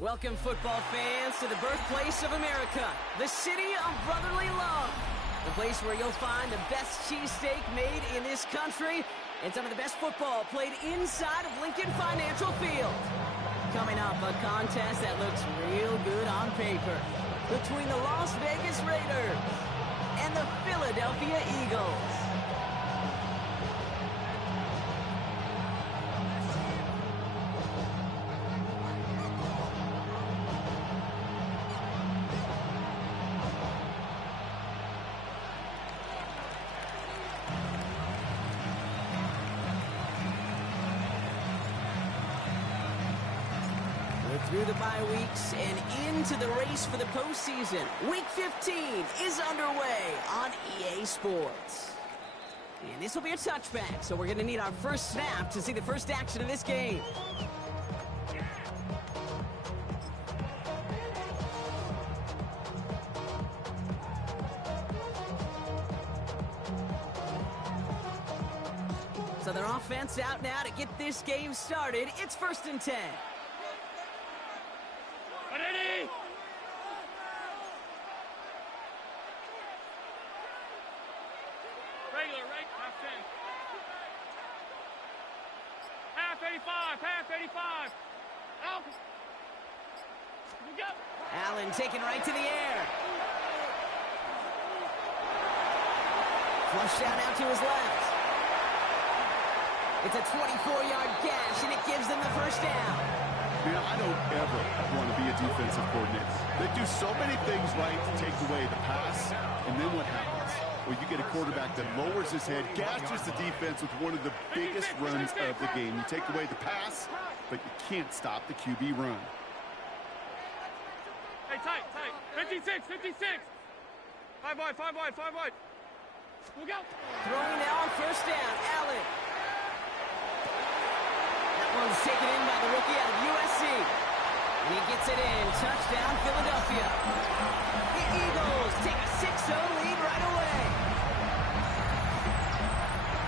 Welcome, football fans, to the birthplace of America, the city of brotherly love. The place where you'll find the best cheesesteak made in this country and some of the best football played inside of Lincoln Financial Field. Coming up, a contest that looks real good on paper between the Las Vegas Raiders and the Philadelphia Eagles. Through the bye weeks and into the race for the postseason. Week 15 is underway on EA Sports. And this will be a touchback, so we're going to need our first snap to see the first action of this game. So their offense out now to get this game started. It's 1st and 10. Allen taken right to the air. Flushed out to his left. It's a 24-yard gash, and it gives them the first down. Man, I don't ever want to be a defensive coordinator. They do so many things right to take away the pass, and then what happens? Well, you get a quarterback that lowers his head, gashes the defense with one of the biggest runs of the game. You take away the pass, but you can't stop the QB run. Hey, tight. 56. 5 wide. Look out. Throwing now on first down, Allen. That one's taken in by the rookie out of USC. And he gets it in. Touchdown, Philadelphia. The Eagles take a 6-0 lead right away.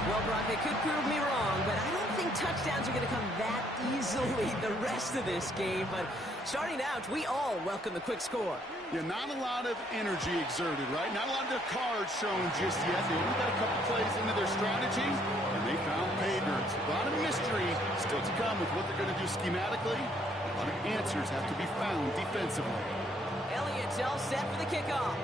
Well, Brock, they could prove me wrong, but I don't think touchdowns are going to come that easily the rest of this game. But starting out, we all welcome the quick score. Yeah, not a lot of energy exerted, right? Not a lot of their cards shown just yet. They only got a couple plays into their strategy, and they found pay dirt. A lot of mystery still to come with what they're going to do schematically. A lot of answers have to be found defensively. Elliott's all set for the kickoff.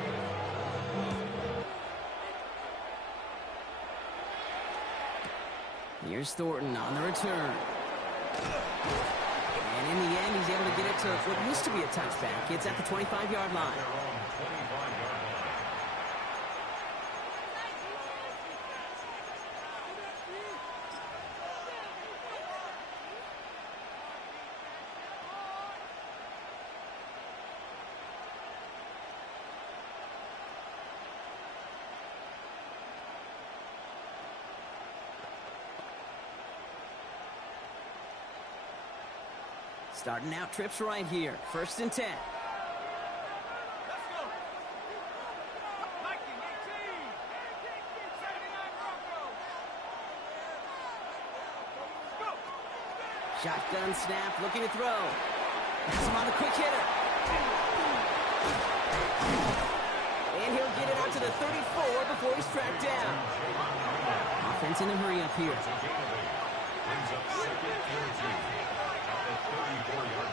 Here's Thornton on the return. And in the end, he's able to get it to what used to be a touchback. It's at the 25-yard line. Starting out trips right here. 1st and 10. Let's go. Shotgun snap, looking to throw. Has him on a quick hitter. And he'll get it out to the 34 before he's tracked down. Offense in a hurry up here. Brings up 2nd and 2 at the 34-yard line.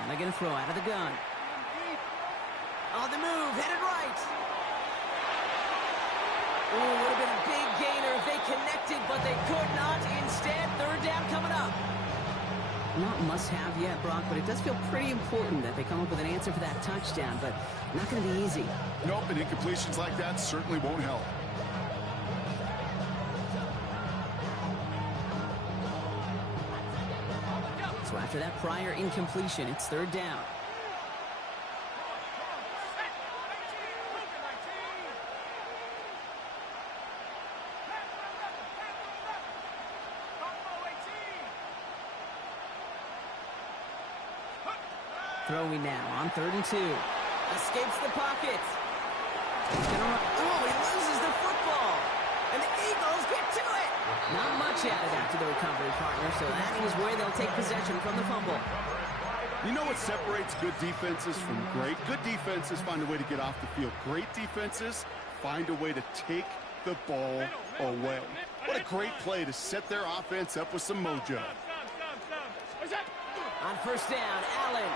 And they're going to throw out of the gun. On the move, headed right. Ooh, would have been a big gainer if they connected, but they could not. Instead, 3rd down coming up. Not must-have yet, Brock, but it does feel pretty important that they come up with an answer for that touchdown, but not going to be easy. Nope, and incompletions like that certainly won't help. So after that prior incompletion, it's 3rd down. Throwing now on 3rd and 2. Escapes the pocket. He's gonna run. Oh, he loses the football. And the Eagles get to it. Not much added after the recovery, partner, so that is where they'll take possession from the fumble. You know what separates good defenses from great? Good defenses find a way to get off the field. Great defenses find a way to take the ball away. What a great play to set their offense up with some mojo. On first down, Allen.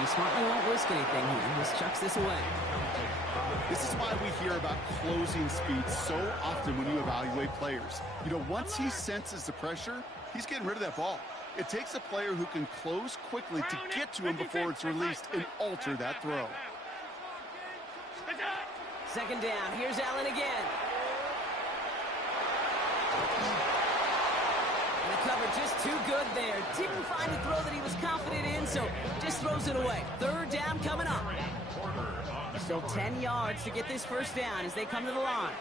He smartly won't risk anything here. Just chucks this away. This is why we hear about closing speed so often when you evaluate players. You know, once he senses the pressure, he's getting rid of that ball. It takes a player who can close quickly to get to him before it's released and alter that throw. Second down. Here's Allen again. And the cover just too good there. Didn't find a throw that he was confident in, so just throws it away. Third down coming up. Still 10 yards to get this first down as they come to the line.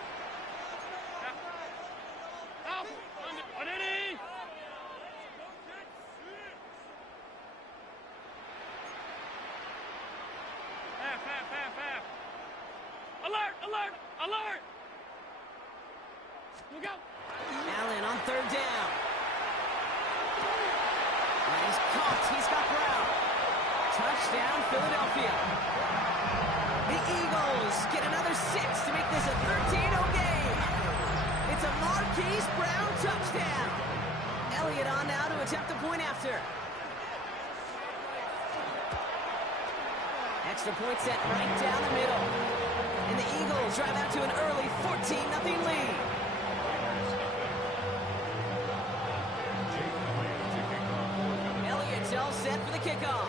Alert! Alert! Alert! Look out! Allen on third down. And he's caught. He's got Brown. Touchdown, Philadelphia. The Eagles get another 6 to make this a 13-0 game. It's a Marquise Brown touchdown. Elliott on now to attempt the point after. Extra point set right down the middle. And the Eagles drive out to an early 14-0 lead. Elliott's all set for the kickoff.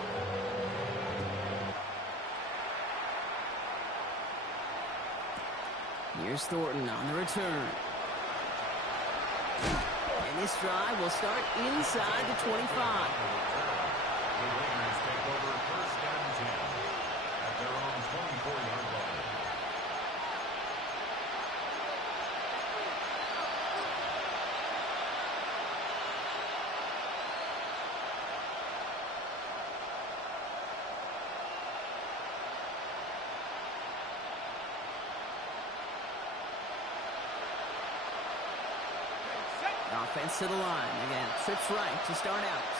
Here's Thornton on the return. And this drive will start inside the 25. The Raiders take over first and 10 at their own 24-yard line. Offense to the line. Again, trips right to start out.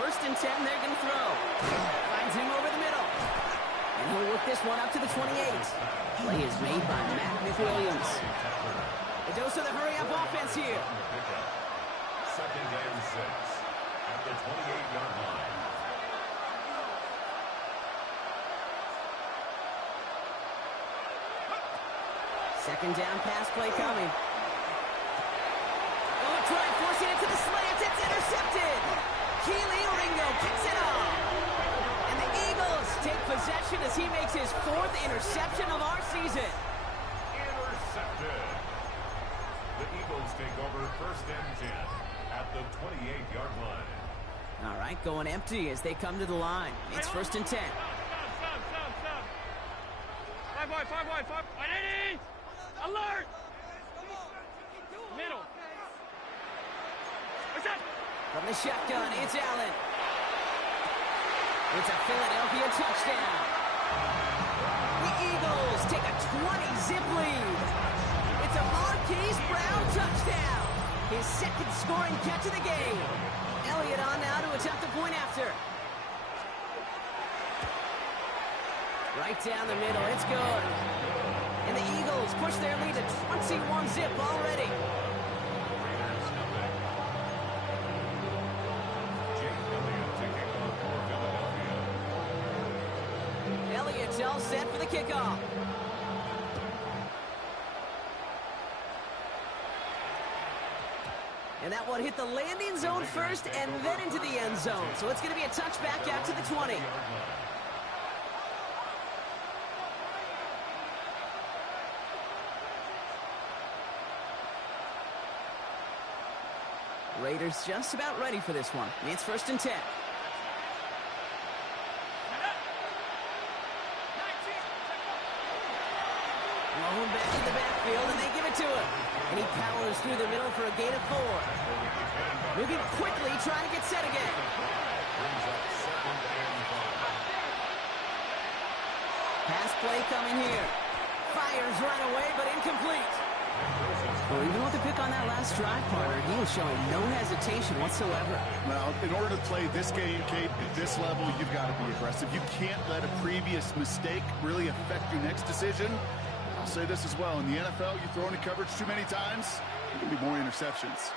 First and 10, they're going to throw. Finds him over the middle. And he'll work this one up to the 28. Play is made by Matt McWilliams. A dose of the hurry-up offense here. Second and 6 at the 28-yard line. Second down pass play coming. Oh, try forcing it to the slant. It's intercepted. Keely Ringo picks it up. And the Eagles take possession as he makes his 4th interception of our season. Intercepted. The Eagles take over first and 10 at the 28-yard line. All right, going empty as they come to the line. It's first and 10. Stop. 5 wide, 5 wide, 5 wide. Eddie! Alert! Middle. What's that? From the shotgun, it's Allen. It's a Philadelphia touchdown. The Eagles take a 20-zip lead. It's a Marquise Brown touchdown. His second scoring catch of the game. Elliott on now to attempt the point after. Right down the middle, it's good. And the Eagles push their lead to 21-zip already. Elliott's all set for the kickoff. And that one hit the landing zone first and then into the end zone. So it's going to be a touchback out to the 20. Raiders just about ready for this one. It's first and 10. Rolling back in the backfield, and they give it to him. And he powers through the middle for a gain of 4. Moving quickly, trying to get set again. Pass play coming here. Fires right away, but incomplete. Well, even with the pick on that last drive, partner, he was showing no hesitation whatsoever. Well, in order to play this game, Kate, at this level, you've got to be aggressive. You can't let a previous mistake really affect your next decision. I'll say this as well. In the NFL, you throw into coverage too many times, there can be more interceptions.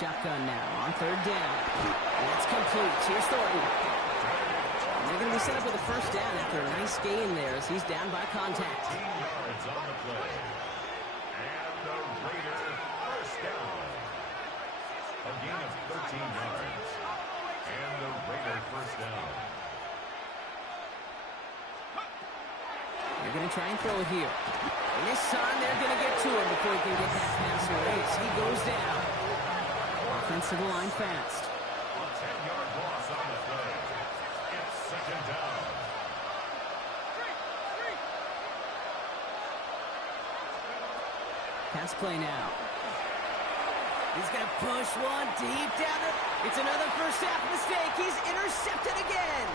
Shotgun now on 3rd down. That's complete. Here's Thornton. And they're going to be set up with a first down after a nice gain there as he's down by contact. 15 yards on the play. And the Raider first down. A gain of 13 yards. And the Raider first down. They're going to try and throw it here. And this time they're going to get to him before he can get that pass away as he goes down. Offensive line fast. A 10-yard loss on the play. It's 2nd down. Pass play now. He's going to push one deep down the... It's another first half mistake. He's intercepted again.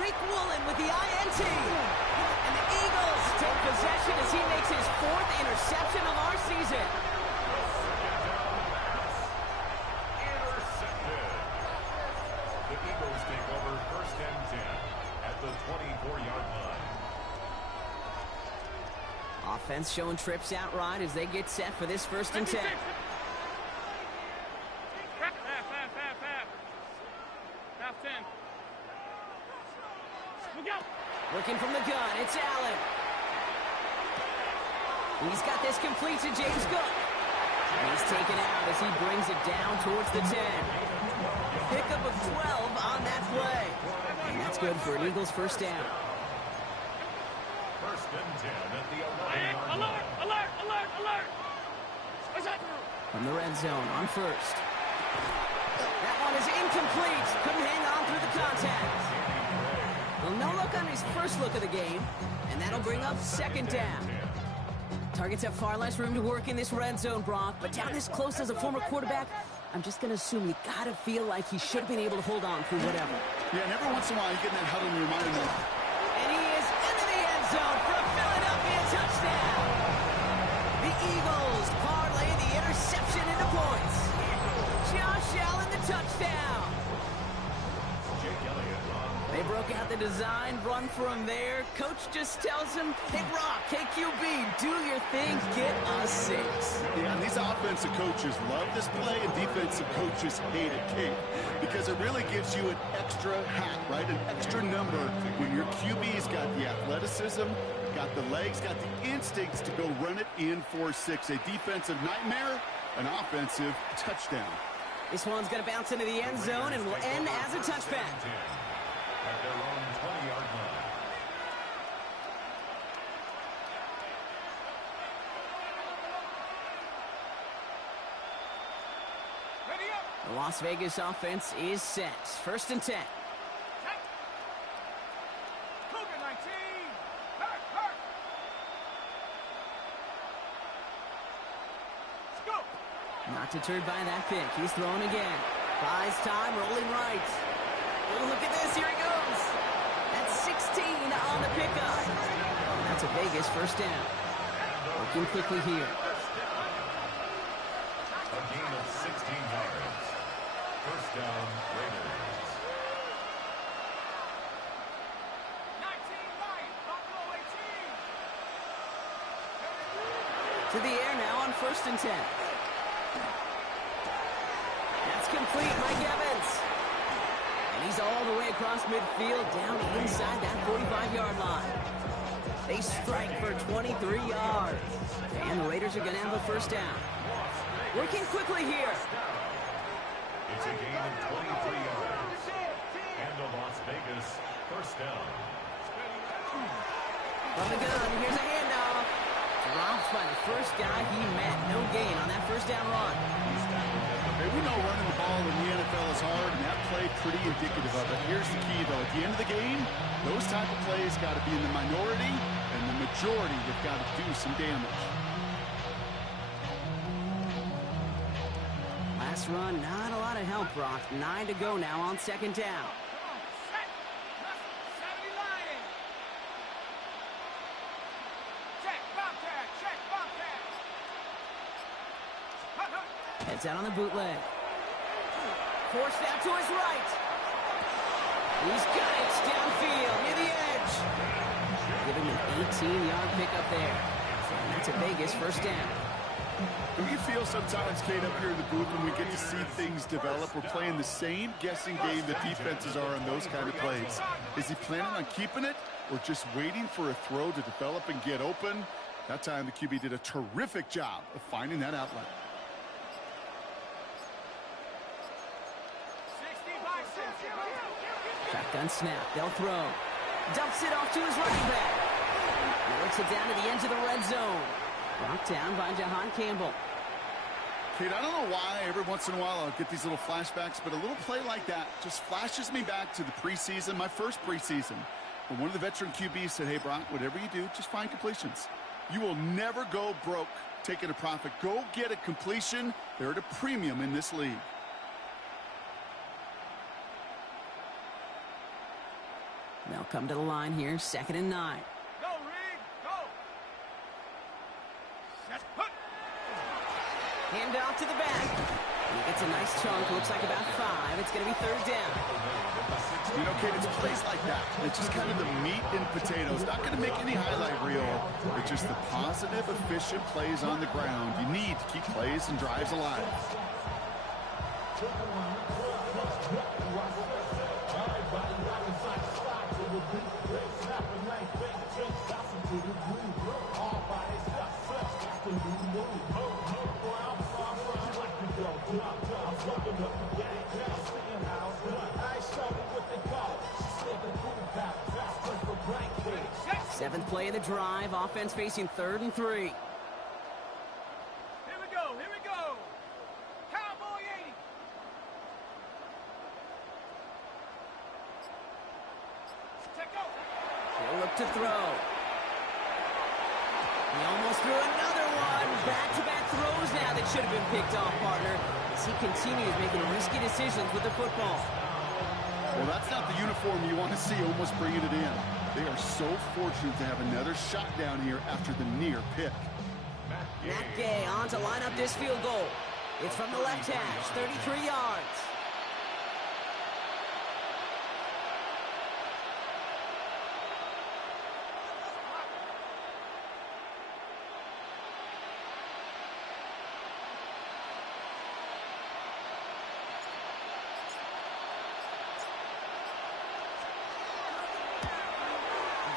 Rick Woolen with the INT. And the Eagles take possession as he makes his 4th interception of our season. The Eagles take over 1st and 10 at the 24-yard line. Offense showing trips out right as they get set for this 1st and 10. Half 10. Look out. Working from the gun, it's Allen. He's got this complete to James Cook. And he's taken out as he brings it down towards the 10. Pickup of 12 on that play. And that's good for an Eagles first down. 1st and 10 at the 11-yard line. Alert! What's that? From the red zone on 1st. That one is incomplete. Couldn't hang on through the contact. Well, no look on his first look of the game. And that'll bring up 2nd down. Targets have far less room to work in this red zone, Brock. But down this close as a former quarterback, I'm just going to assume you got to feel like he should have been able to hold on through whatever. Yeah, and every once in a while you get in that huddle and you remind him of... And he is into the end zone for a Philadelphia touchdown. The Eagles parlay the interception into points. Josh Allen, the touchdown. Jake Elliott on. They broke out the design run from there. Coach just tells him, hey, Brock, hey, QB, do your thing, get us 6. Yeah, and these offensive coaches love this play, and defensive coaches hate it, Kate, because it really gives you an extra hat, right? An extra number when your QB's got the athleticism, got the legs, got the instincts to go run it in for 6. A defensive nightmare, an offensive touchdown. This one's going to bounce into the end zone and will end as a touchback. At their own 20-yard line. Ready up. The Las Vegas offense is set. 1st and 10. Cougar 19. Hurt. Let's go. Not deterred by that pick. He's throwing again. Buys time, rolling right. Oh, look at this. Here he goes. That's 16 on the pickup. That's a Vegas first down. Working quickly here. A gain of 16 yards. First down, Raiders. 19 right. Buffalo 18. To the air now on 1st and 10. That's complete, Mike Evans. And he's all the way across midfield, down inside that 45-yard line. They strike for 23 yards. And the Raiders are going to have a first down. Working quickly here. It's a gain of 23 yards. And the Las Vegas first down. From the gun, here's a handoff. Dropped by guy he met. No gain on that first down run. Hey, we know running the ball in the NFL is hard, and that play pretty indicative of it. Here's the key, though. At the end of the game, those type of plays got to be in the minority, and the majority have got to do some damage. Last run, not a lot of help, Brock. 9 to go now on second down. Heads out on the bootleg. Forced out to his right. He's got it downfield near the edge. Give him an 18-yard pickup there. And that's a Vegas first down. Do you feel sometimes, Kate, up here in the booth when we get to see things develop? We're playing the same guessing game that defenses are on those kind of plays. Is he planning on keeping it or just waiting for a throw to develop and get open? That time the QB did a terrific job of finding that outlet. Shotgun snap. They'll throw. Dumps it off to his running back. He works it down to the edge of the red zone. Brought down by Jahan Campbell. Kate, I don't know why every once in a while I'll get these little flashbacks, but a little play like that just flashes me back to the preseason, my first preseason. When one of the veteran QBs said, hey, Brock, whatever you do, just find completions. You will never go broke taking a profit. Go get a completion. They're at a premium in this league. They'll come to the line here, 2nd and 9. Go, Reed, go! Hand off to the back. He gets a nice chunk, looks like about 5. It's going to be 3rd down. You know, Kate, it's plays like that. It's just kind of the meat and potatoes. Not going to make any highlight reel, but just the positive, efficient plays on the ground. You need to keep plays and drives alive. Seventh play of the drive. Offense facing 3rd and 3. Here we go, here we go! Cowboy 80! Check out! He'll look to throw. He almost threw another one. Back-to-back throws now that should have been picked off, partner, as he continues making risky decisions with the football. Well, that's not the uniform you want to see almost bringing it in. They are so fortunate to have another shot down here after the near pick. Matt Gay on to line up this field goal. It's from the left hash, 33 yards.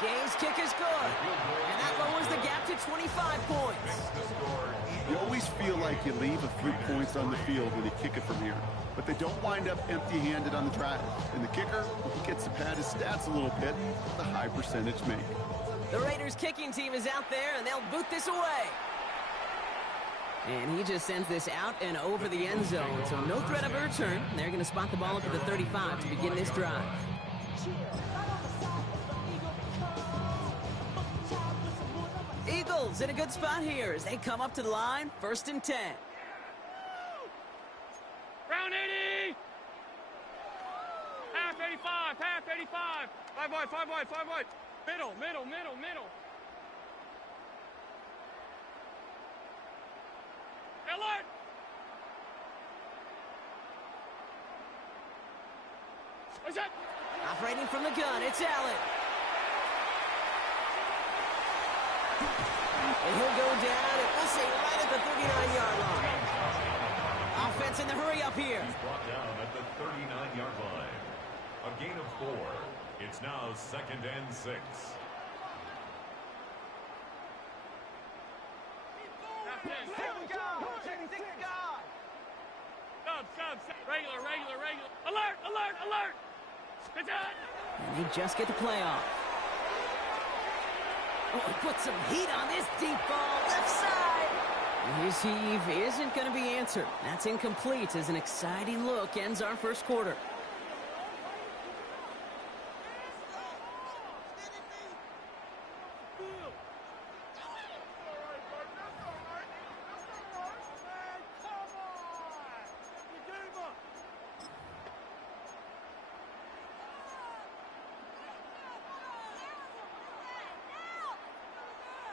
Gay's kick is good, and that lowers the gap to 25 points. You always feel like you leave a few points on the field when you kick it from here, but they don't wind up empty-handed on the drive. And the kicker, he gets to pad his stats a little bit with a high percentage make. The Raiders kicking team is out there, and they'll boot this away. And he just sends this out and over the end zone, so no threat of a return. They're going to spot the ball up at the 35 to begin this drive. Eagles in a good spot here as they come up to the line, 1st and 10. Round 80! Half 85, half 85. 5 wide, 5 wide, 5 wide. Middle, middle, middle, middle. Alert! What's that? Operating from the gun, it's Allen. And he'll go down, and we'll say right at the 39-yard line. Offense in the hurry up here. He's brought down at the 39-yard line. A gain of 4. It's now 2nd and 6. Sub. Regular. Alert! Good job. And they just get the play off. Oh, he put some heat on this deep ball, left side. His heave isn't going to be answered. That's incomplete as an exciting look ends our first quarter.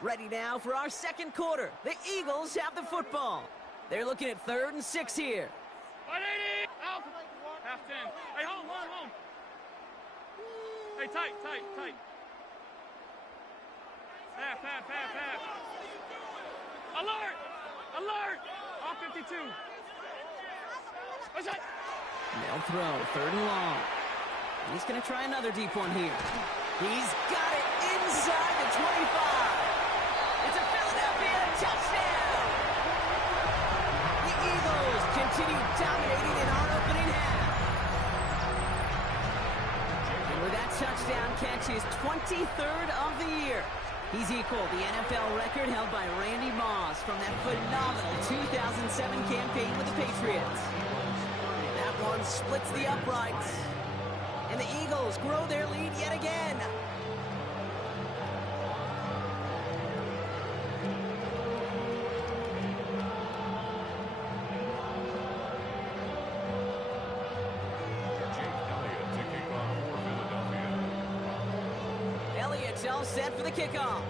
Ready now for our second quarter. The Eagles have the football. They're looking at 3rd and 6 here. 180! Out! Half 10. Hey, hold. Hey, tight. Half. Alert! Off 52. What's that? They'll throw, 3rd and long. He's going to try another deep one here. He's got it inside the 25. It's a Philadelphia touchdown! The Eagles continue dominating in our opening half. And with that touchdown catch, his 23rd of the year. He's equaled the NFL record held by Randy Moss from that phenomenal 2007 campaign with the Patriots. That one splits the uprights. And the Eagles grow their lead yet again. Elliott's all set for the kickoff.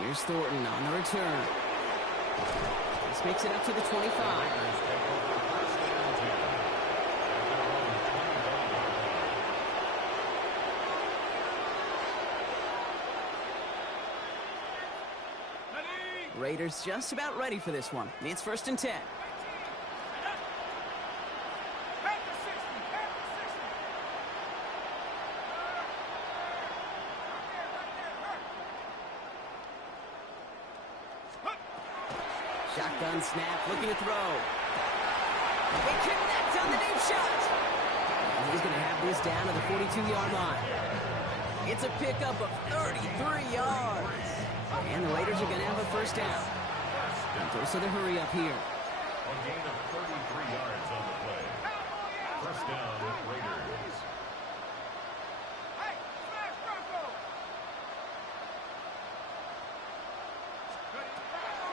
Here's Thornton on the return. This makes it up to the 25. Raiders just about ready for this one. It's 1st and 10. Shotgun snap, looking to throw. They connect on the deep shot. And he's going to have this down to the 42-yard line. It's a pickup of 33 yards. And the Raiders are going to have a first down. And so they hurry up here. A gain of 33 yards on the play. First down, Raiders.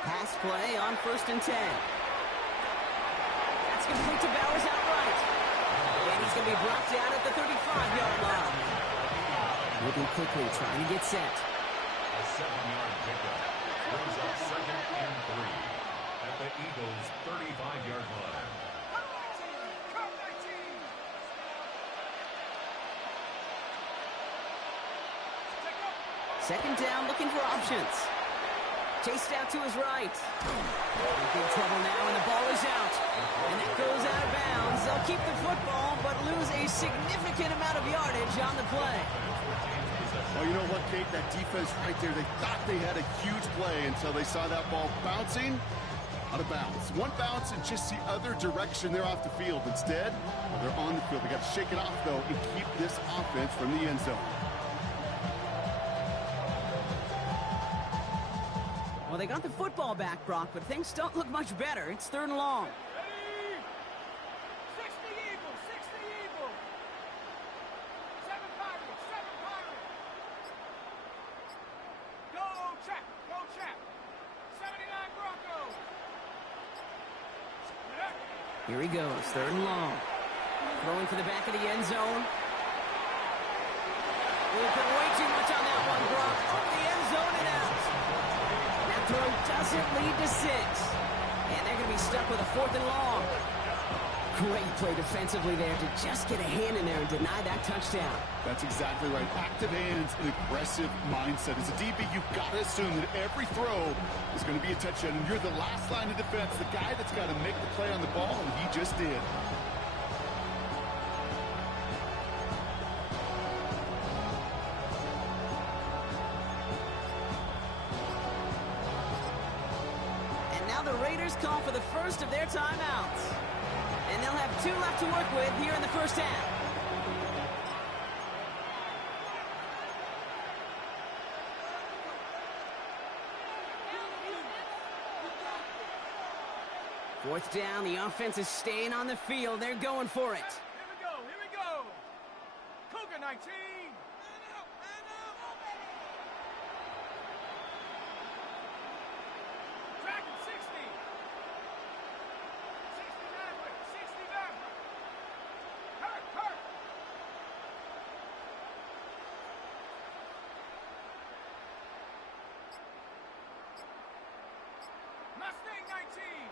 Pass play on 1st and 10. That's complete to Bowers outright. And he's going to be brought down at the 35-yard line. Moving quickly, trying to get set. A 7-yard pickup. Brings up 2nd and 3 at the Eagles' 35-yard line. Second down, looking for options. Chased out to his right. In big trouble now, and the ball is out. And that goes out of bounds. They'll keep the football, but lose a significant amount of yardage on the play. Well, you know what, Kate? That defense right there, they thought they had a huge play until they saw that ball bouncing out of bounds. One bounce and just the other direction, they're off the field. Instead, they're on the field. They got to shake it off, though, and keep this offense from the end zone. Well, they got the football back, Brock, but things don't look much better. It's 3rd and long. 60 Eagles! 60 Eagles! 7 Pirates! 7 Pirates! Go Chap! 79 Broncos! Here he goes, 3rd and long. Throwing for the back of the end zone. We'll put way too much on that one, Brock. Up the end zone and out. That throw doesn't lead to 6. And they're going to be stuck with a 4th and long. Great play defensively there to just get a hand in there and deny that touchdown. That's exactly right. Active hands and aggressive mindset. As a DB, you've got to assume that every throw is going to be a touchdown. And you're the last line of defense, the guy that's got to make the play on the ball, and he just did. And now the Raiders call for the first of their timeouts. And they'll have 2 left to work with here in the first half. Fourth down, the offense is staying on the field. They're going for it. Here we go. Cougar 19. Dragon 60. 60 Maverick. 60 Maverick. Hurt. Mustang 19.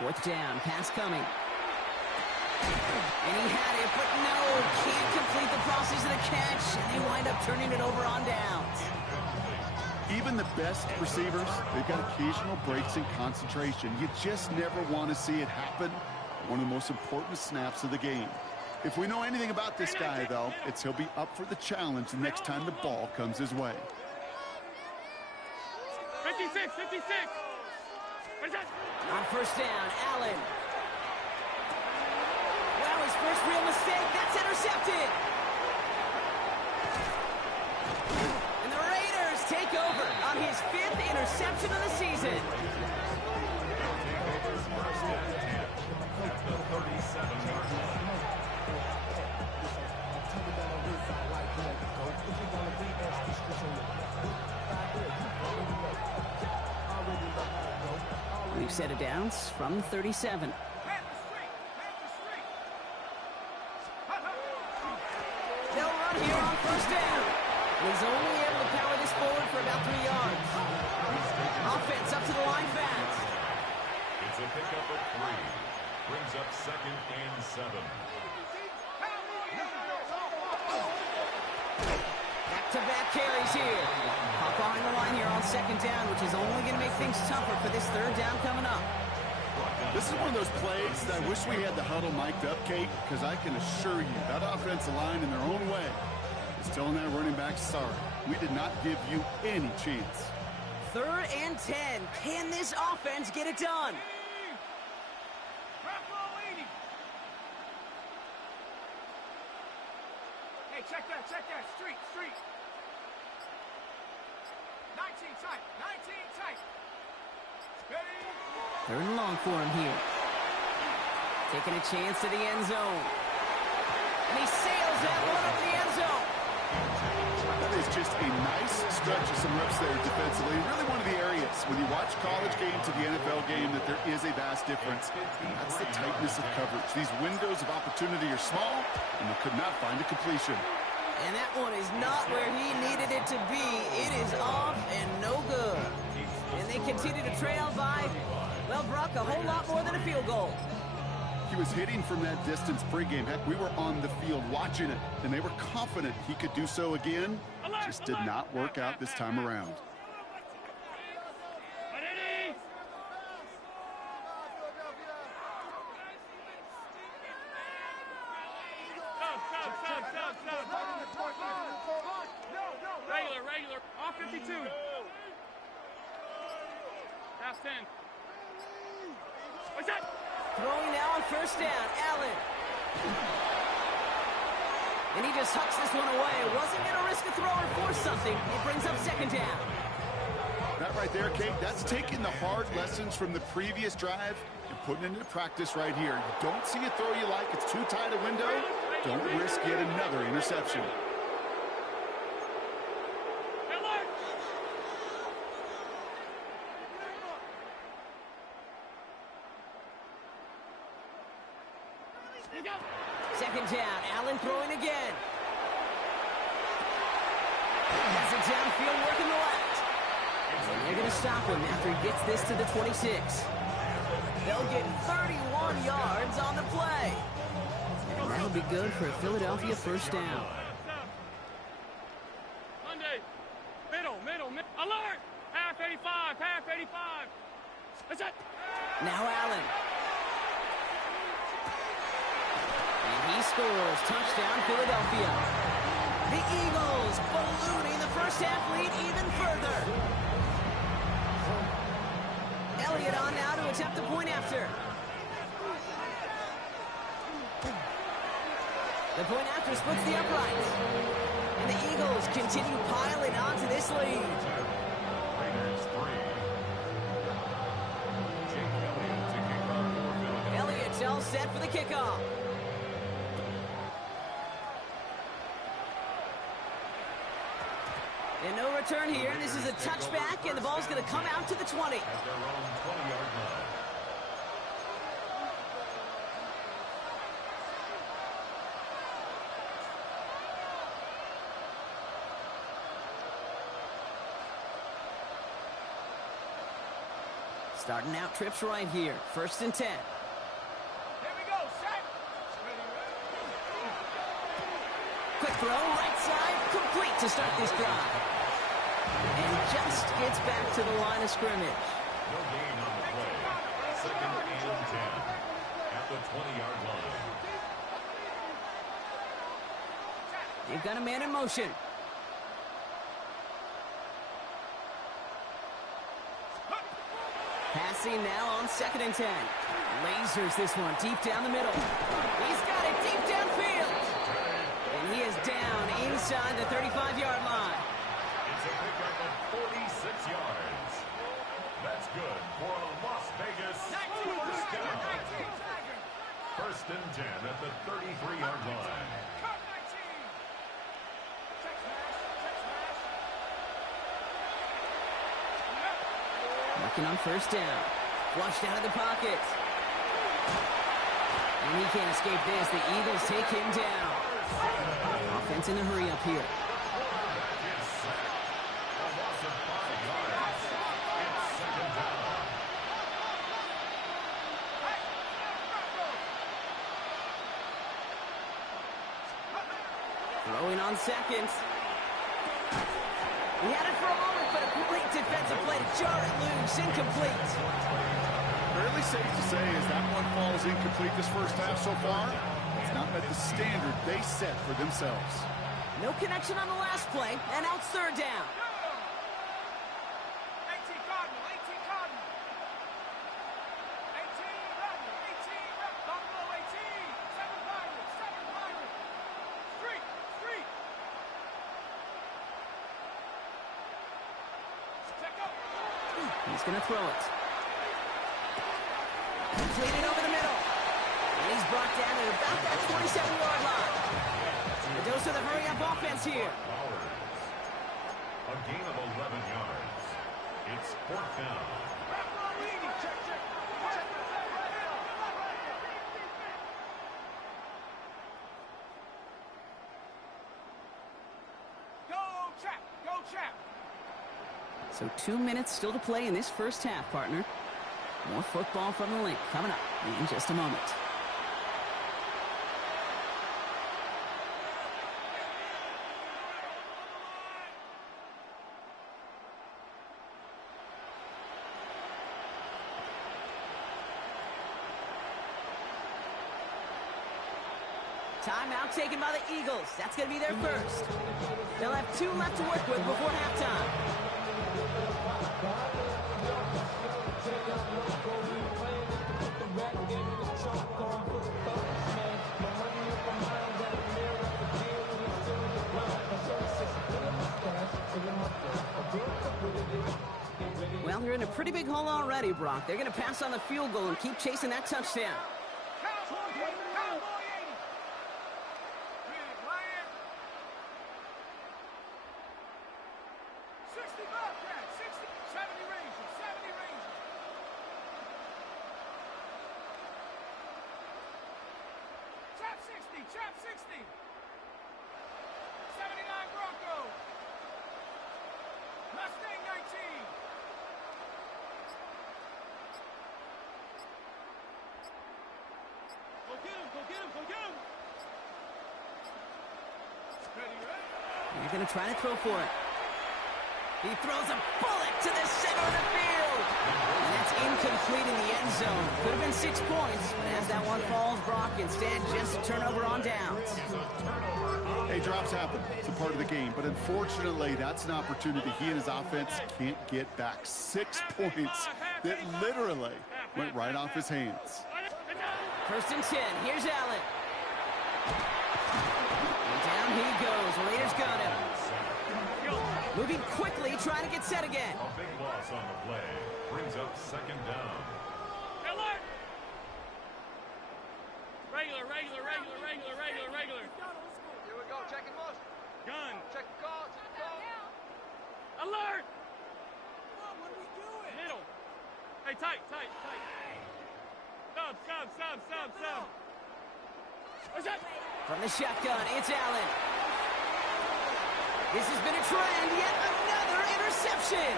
Fourth down, pass coming. And he had it, but no, can't complete the process of the catch, and they wind up turning it over on downs. Even the best receivers, they've got occasional breaks in concentration. You just never want to see it happen. One of the most important snaps of the game. If we know anything about this guy, though, it's he'll be up for the challenge the next time the ball comes his way. 56. On first down, Allen. Well, his first real mistake, that's intercepted. And the Raiders take over on his 5th interception of the season. First and 10 at the 37-yard line. We've set it down from 37. They'll run here on first down. He's only able to power this forward for about 3 yards. Offense up to the line fast. It's a pickup of 3. Brings up 2nd and 7. Back-to-back carries here. Hop behind the line here on 2nd down, which is only going to make things tougher for this 3rd down coming up. This is one of those plays that I wish we had the huddle mic'd up, Kate, because I can assure you that offensive line in their own way is telling that running back, sorry, we did not give you any chance. 3rd and 10. Can this offense get it done? Hey, check that. Street. 19 tight. Steady. 3rd and long for him here. Taking a chance to the end zone. And he sails that one over the end zone. That is just a nice stretch of some reps there defensively. Really one of the areas when you watch college game to the NFL game that there is a vast difference. That's the tightness of coverage. These windows of opportunity are small, and they could not find a completion. And that one is not where he needed it to be. It is off and no good. And they continue to trail by, well, Brock, a whole lot more than a field goal. He was hitting from that distance pregame. Heck, we were on the field watching it, and they were confident he could do so again. Just did not work out this time around. Regular. Off 52. Half 10. What's that? Throwing now on first down, Allen. And he just hucks this one away. Wasn't going to risk a throw or force something. It brings up 2nd down. That right there, Kate, that's taking the hard lessons from the previous drive and putting it into practice right here. You don't see a throw you like, it's too tight a window, don't risk yet another interception. Second down, Allen throwing again. Has it downfield, working the left. And they're going to stop him after he gets this to the 26. They'll get 31 yards on the play. And that'll be good for a Philadelphia first down. Monday. Middle. Alert! Half 85. That's it. Now Allen. And he scores. Touchdown, Philadelphia. The Eagles ballooning the first half lead even further. Elliott on now to attempt the point after. The point after splits the uprights. And the Eagles continue piling onto this lead. Raiders 3, set for the kickoff. And no return here. This is a touchback, and the ball's going to come out to the 20. At their own 20-yard line. Starting out trips right here. 1st and 10. Here we go, set. Quick throw, right side, complete to start this drive. And just gets back to the line of scrimmage. No gain on the play. 2nd and 10 at the 20-yard line. They've got a man in motion. Passing now on 2nd and 10. Lasers this one deep down the middle. He's got it deep downfield. And he is down inside the 35-yard line. It's a pickup of 46 yards. That's good for a Las Vegas first down. 1st and 10 at the 33-yard line. Working on 1st down. Flushed out of the pocket. And he can't escape this. The Eagles take him down. Offense in a hurry up here. Throwing on 2nd. He had it for a moment, but a great defensive play to jar it loose. Incomplete. Fairly safe to say as that one falls incomplete this first half so far, it's not met the standard they set for themselves. No connection on the last play, and out 3rd down. 18 Cardinal, 18 Cardinal. 18 Rebel, 18 Rebel. Buffalo 18. 7 Pirates, 7 Pirates. Street, street. Check up. He's going to throw it. Completed over the middle. And he's brought down at about that 27-yard line. A dose of the hurry-up offense here. A gain of 11 yards. It's 4th down. Check, check. Go, Chap. Go, Chap. So 2 minutes still to play in this first half, partner. More football from the link coming up in just a moment. Timeout taken by the Eagles. That's going to be their first. They'll have 2 left to work with before halftime. Well, they're in a pretty big hole already, Brock. They're going to pass on the field goal and keep chasing that touchdown. Cowboy 80. Cowboy 80. Big Lion. 60 Bobcats. 60. 70 Rangers. 70 Rangers. Chap 60. Chap 60. 79 Broncos. Mustang 19. Go get him, go get him, go get him! Ready, ready? They're going to try to throw for it. He throws a bullet to the center of the field. And that's incomplete in the end zone. Could have been 6 points, but as that one falls, Brock, instead just a turnover on downs. Hey, drops happen. It's a part of the game. But unfortunately, that's an opportunity he and his offense can't get back. 6 points that literally went right off his hands. 1st and 10. Here's Allen. And down he goes. Raiders got him. Moving quickly, trying to get set again. A big loss on the play. Brings up 2nd down. Hey, tight. Sub. From the shotgun, it's Allen. This has been a trend, yet another interception.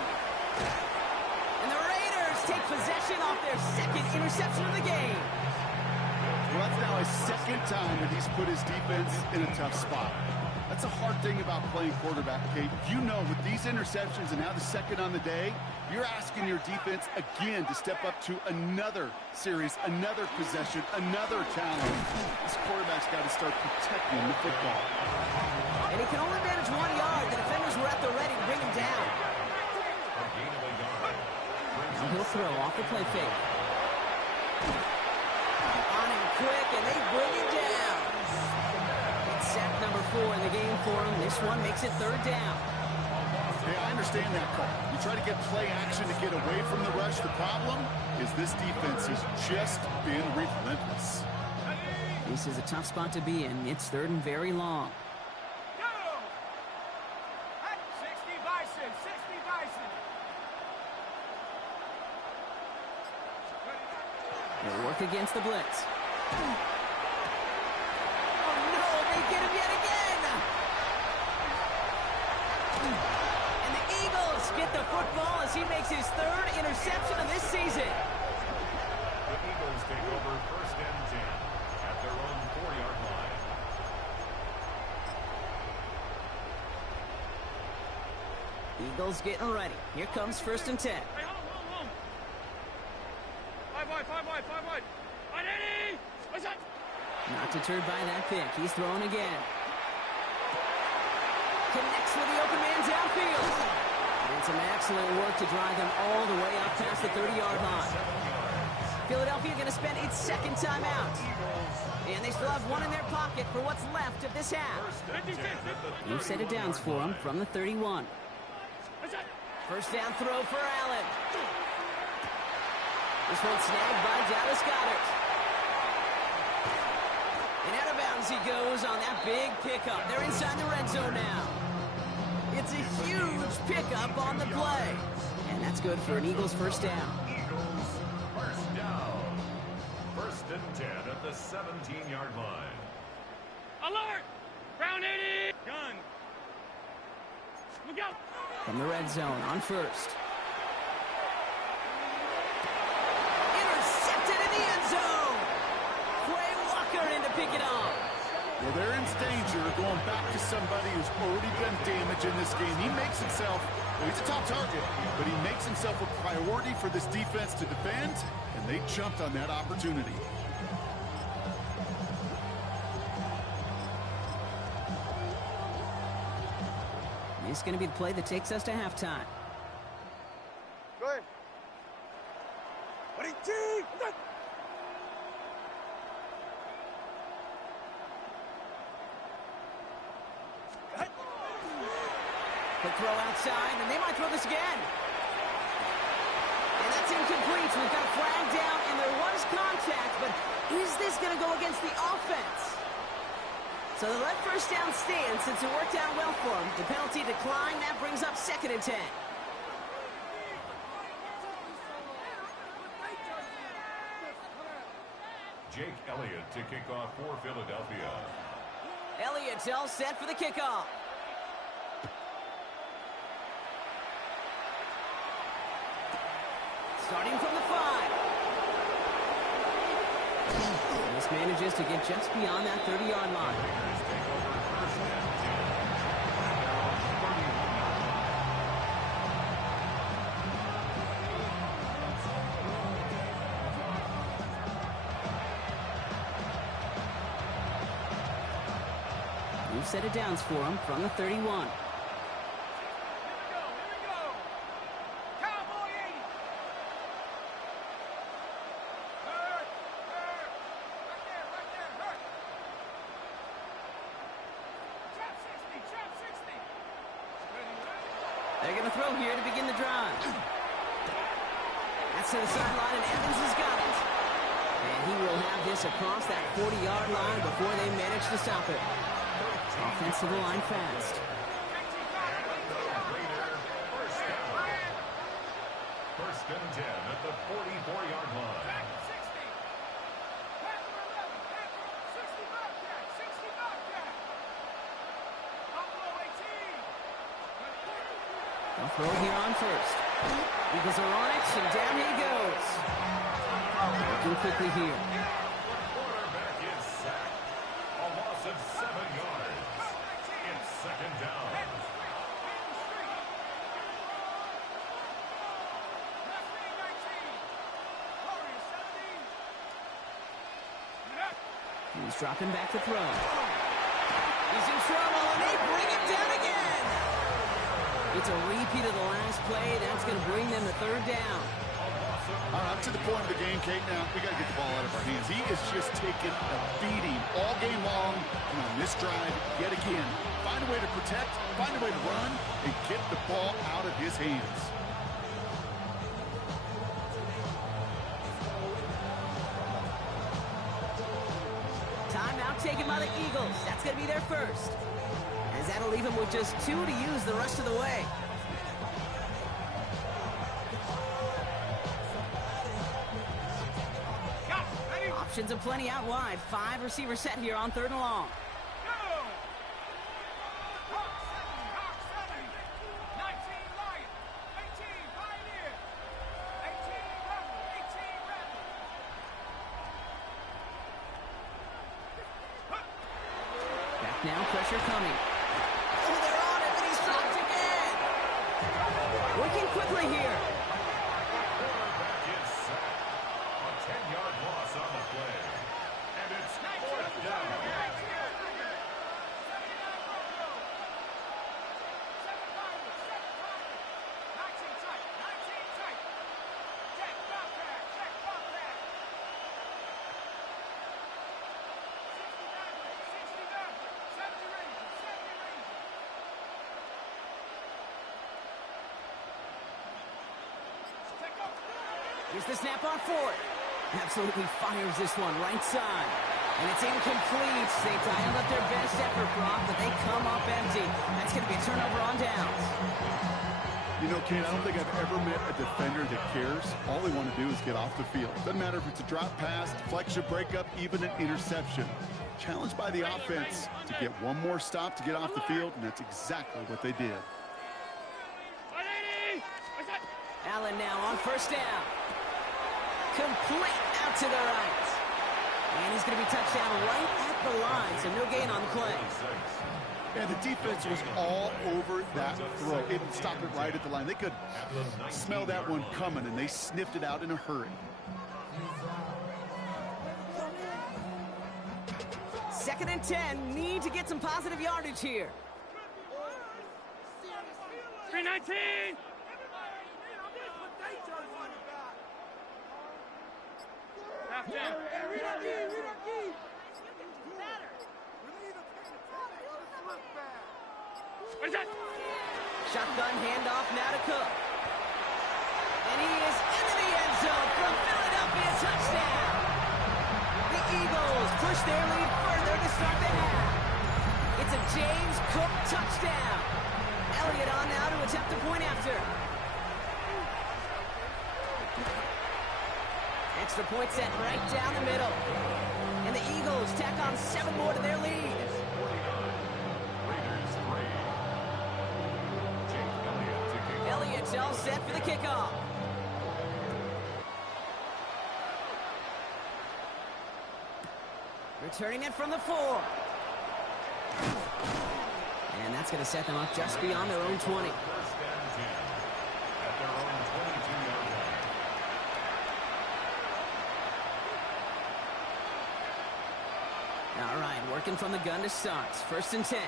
And the Raiders take possession off their second interception of the game. Well, that's now his second time that he's put his defense in a tough spot. That's a hard thing about playing quarterback, Kate. You know, with these interceptions and now the second on the day, you're asking your defense again to step up to another series, another possession, another challenge. This quarterback's got to start protecting the football. And he can only manage 1 yard. The defenders were at the ready to bring him down. Now he'll throw off the play fake. On him quick, and they bring him down. It's sack number 4 in the game for him. This one makes it third down. Hey, I understand that call. You try to get play action to get away from the rush. The problem is this defense has just been relentless. This is a tough spot to be in. It's third and very long. Go! 60 Bison. They'll work against the blitz. Oh, no, they get him yet again. And the Eagles get the football as he makes his third interception of this season. The Eagles take over first and 10 at their own 4-yard line. Eagles getting ready. Here comes first and 10. Hey, hold. 5 wide. On Eddie! What's up? Not deterred by that pick. He's throwing again. Connects with the open man downfield. And some excellent work to drive them all the way up past the 30-yard line. Philadelphia going to spend its second timeout. And they still have one in their pocket for what's left of this half. New set of downs for them from the 31. First down throw for Allen. This one snagged by Dallas Goedert. And out of bounds he goes on that big pickup. They're inside the red zone now. It's a huge pickup on the play. And that's good for an Eagles first down. Eagles first down. First and 10 at the 17-yard line. Alert! Brown 80! Gun. Look out! From the red zone on first. Intercepted in the end zone. Quay Walker in to pick it off. Well, they're in danger going back to somebody who's already done damage in this game. He makes himself, well, he's a top target, but he makes himself a priority for this defense to defend, and they jumped on that opportunity. This is going to be the play that takes us to halftime. Go ahead. Quick throw outside, and they might throw this again. And that's incomplete. We've got a flag down, and there was contact, but is this going to go against the offense? So they let first down stand since it worked out well for them. The penalty declined. That brings up second and 10. Jake Elliott to kick off for Philadelphia. Elliott's all set for the kickoff. Starting from the 5. This manages to get just beyond that 30-yard line. New set of downs for him from the 31. They're going to throw here to begin the drive. That's to the sideline, and Evans has got it. And he will have this across that 40-yard line before they manage to stop it. Offensive line fast. First and 10 at the 44-yard line. Back to 60. Panther 11. Panther 60 Bobcat. 60 Bobcat. Buffalo 18. They'll throw here on first. Eagles are on it, and down he goes. Looking quickly here. Quarterback is sacked. A loss of 7 yards. It's second down. He's dropping back to throw. He's in trouble, and they bring him down again. It's a repeat of the last play. That's going to bring them to third down. Up to the point of the game, Kate, now we got to get the ball out of our hands. He is just taking a beating all game long, and on this drive, yet again, find a way to protect, find a way to run, and get the ball out of his hands. Timeout taken by the Eagles. That's going to be their first. As that'll leave them with just 2 to use the rest of the way. Options aplenty out wide. 5 receivers set here on 3rd and long. Now pressure coming. Oh, they're on it, but he's stopped again. Working quickly here. Quarterback is sacked. A 10-yard loss on the play. And it's 4th down. Here's the snap on 4th. Absolutely fires this one right side. And it's incomplete. They dialed up their best effort, Brock, but they come up empty. That's going to be a turnover on downs. You know, Kate, I don't think I've ever met a defender that cares. All they want to do is get off the field. Doesn't matter if it's a drop pass, deflection, breakup, even an interception. Challenged by the offense to get one more stop to get off the field, and that's exactly what they did. Allen now on 1st down. Complete out to the right. And he's going to be touched down right at the line, so no gain on the play. And the defense was all over that throw. It didn't stop it right at the line. They could smell that one coming, and they sniffed it out in a hurry. 2nd and 10. Need to get some positive yardage here. 319. Half down. What is that? Shotgun handoff now to Cook. And he is into the end zone from Philadelphia. Touchdown. The Eagles push their lead further to start the half. It's a James Cook touchdown. Elliott on now to attempt a point after. Extra point set right down the middle. And the Eagles tack on 7 more to their lead. Elliott's all set for the kickoff. Returning it from the 4. And that's going to set them up just beyond their own 20. First and 10 at their own 22-yard line. All right, working from the gun to start. 1st and 10.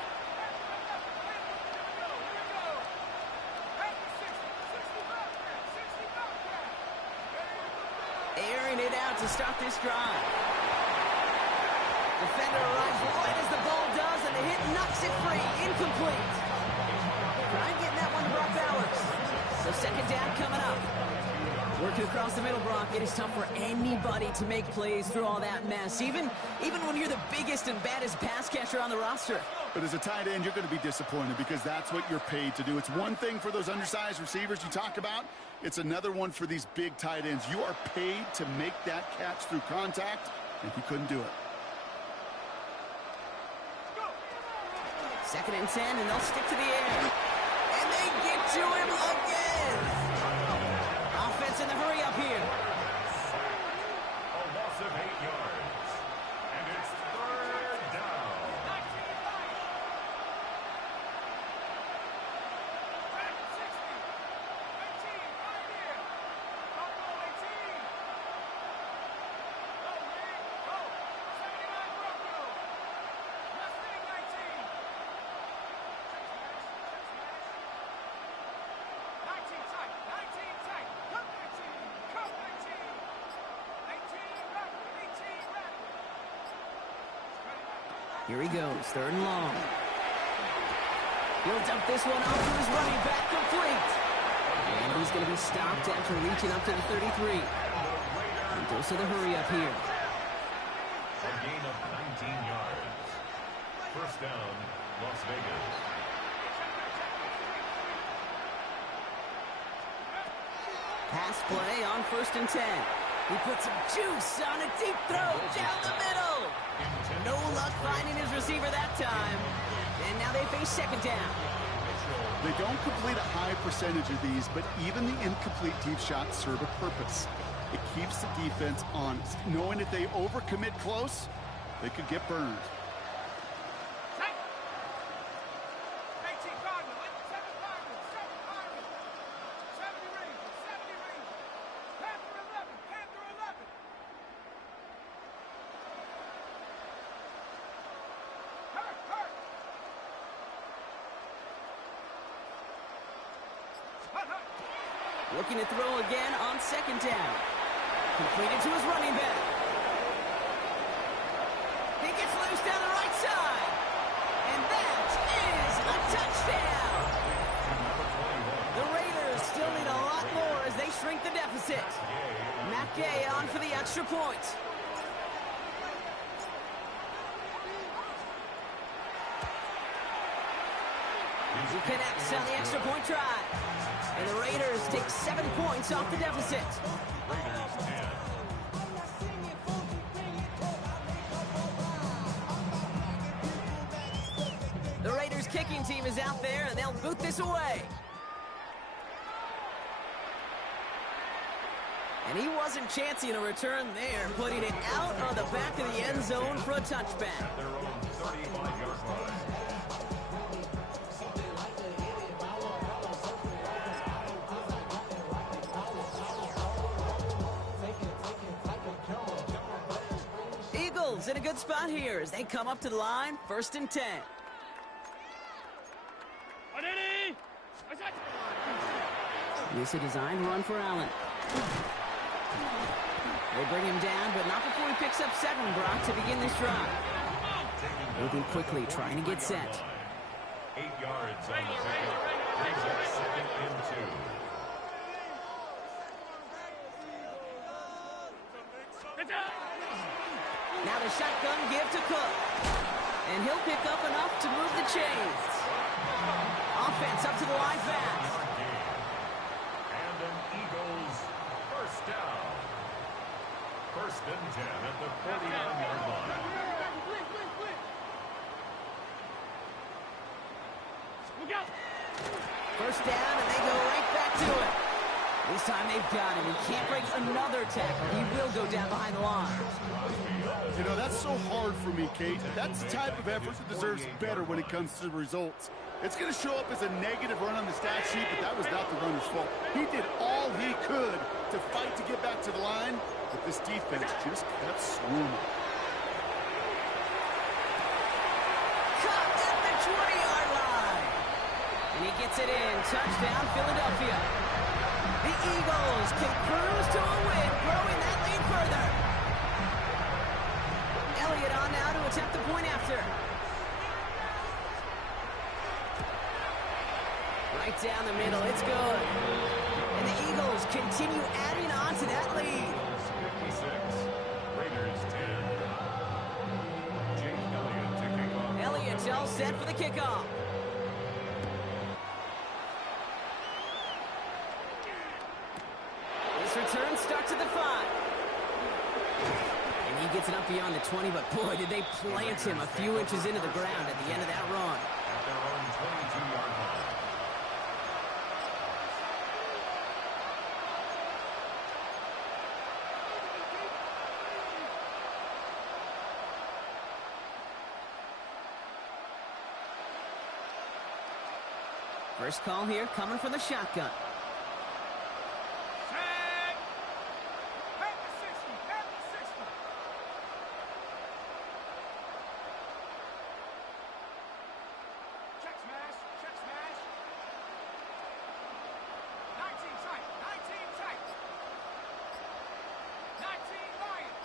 Airing it out to start this drive. Defender arrives right as the ball does, and the hit knocks it free. Incomplete. Trying getting that one to Brock Bowers. So 2nd down coming up. Working across the middle, Brock, it is tough for anybody to make plays through all that mess, even when you're the biggest and baddest pass catcher on the roster. But as a tight end, you're going to be disappointed because that's what you're paid to do. It's one thing for those undersized receivers you talk about. It's another one for these big tight ends. You are paid to make that catch through contact, and he couldn't do it. 2nd and 10, and they'll stick to the air. And they get to him again. Offense in the hurry up here. A loss of 8 yards. And it's 3rd down. 19. Here he goes, 3rd and long. He'll dump this one off to his running back, complete. And he's going to be stopped after reaching up to the 33. And goes to the hurry up here. A gain of 19 yards. 1st down, Las Vegas. Pass play on 1st and 10. He puts some juice on a deep throw down the middle. No luck finding his receiver that time. And now they face 2nd down. They don't complete a high percentage of these, but even the incomplete deep shots serve a purpose. It keeps the defense honest, knowing if they overcommit close, they could get burned. Looking to throw again on 2nd down. Completed to his running back. He gets loose down the right side. And that is a touchdown. The Raiders still need a lot more as they shrink the deficit. Matt Gay on for the extra point. He connects on the extra point try. And the Raiders take 7 points off the deficit. The Raiders kicking team is out there, and they'll boot this away. And he wasn't chancing a return there, putting it out on the back of the end zone for a touchback. At their own 35-yard line. In a good spot here as they come up to the line, 1st and 10. This is a designed run for Allen. They bring him down, but not before he picks up 7, Brock, to begin this drive. Moving quickly, trying to get set. 8 yards on the pickup. Brings up 2nd and 2. Now the shotgun give to Cook. And he'll pick up enough to move the chains. Offense up to the line fast. And an Eagles 1st down. 1st and 10 at the 49-yard line. First down, and they go right back to it. This time they've got him. He can't break another tackle. He will go down behind the line. You know, that's so hard for me, Kate. That's the type of effort that deserves better when it comes to the results. It's going to show up as a negative run on the stat sheet, but that was not the runner's fault. He did all he could to fight to get back to the line, but this defense just kept swarming. Caught at the 20-yard line. And he gets it in. Touchdown, Philadelphia. The Eagles can cruise to a win, growing that lead further. Elliott on now to attempt the point after. Right down the middle, it's good. And And the Eagles continue adding on to that lead. 56, Raiders 10. Jake Elliott to kick off. Elliott's all set for the kickoff. This return starts at the 5. And he gets it up beyond the 20, but boy, did they plant him a few inches into the ground at the end of that run. At their own 22-yard line. First call here coming from the shotgun. Set. Back to 60. Back to 60. Check smash. Check smash. 19 tight. 19 tight. 19 Lion.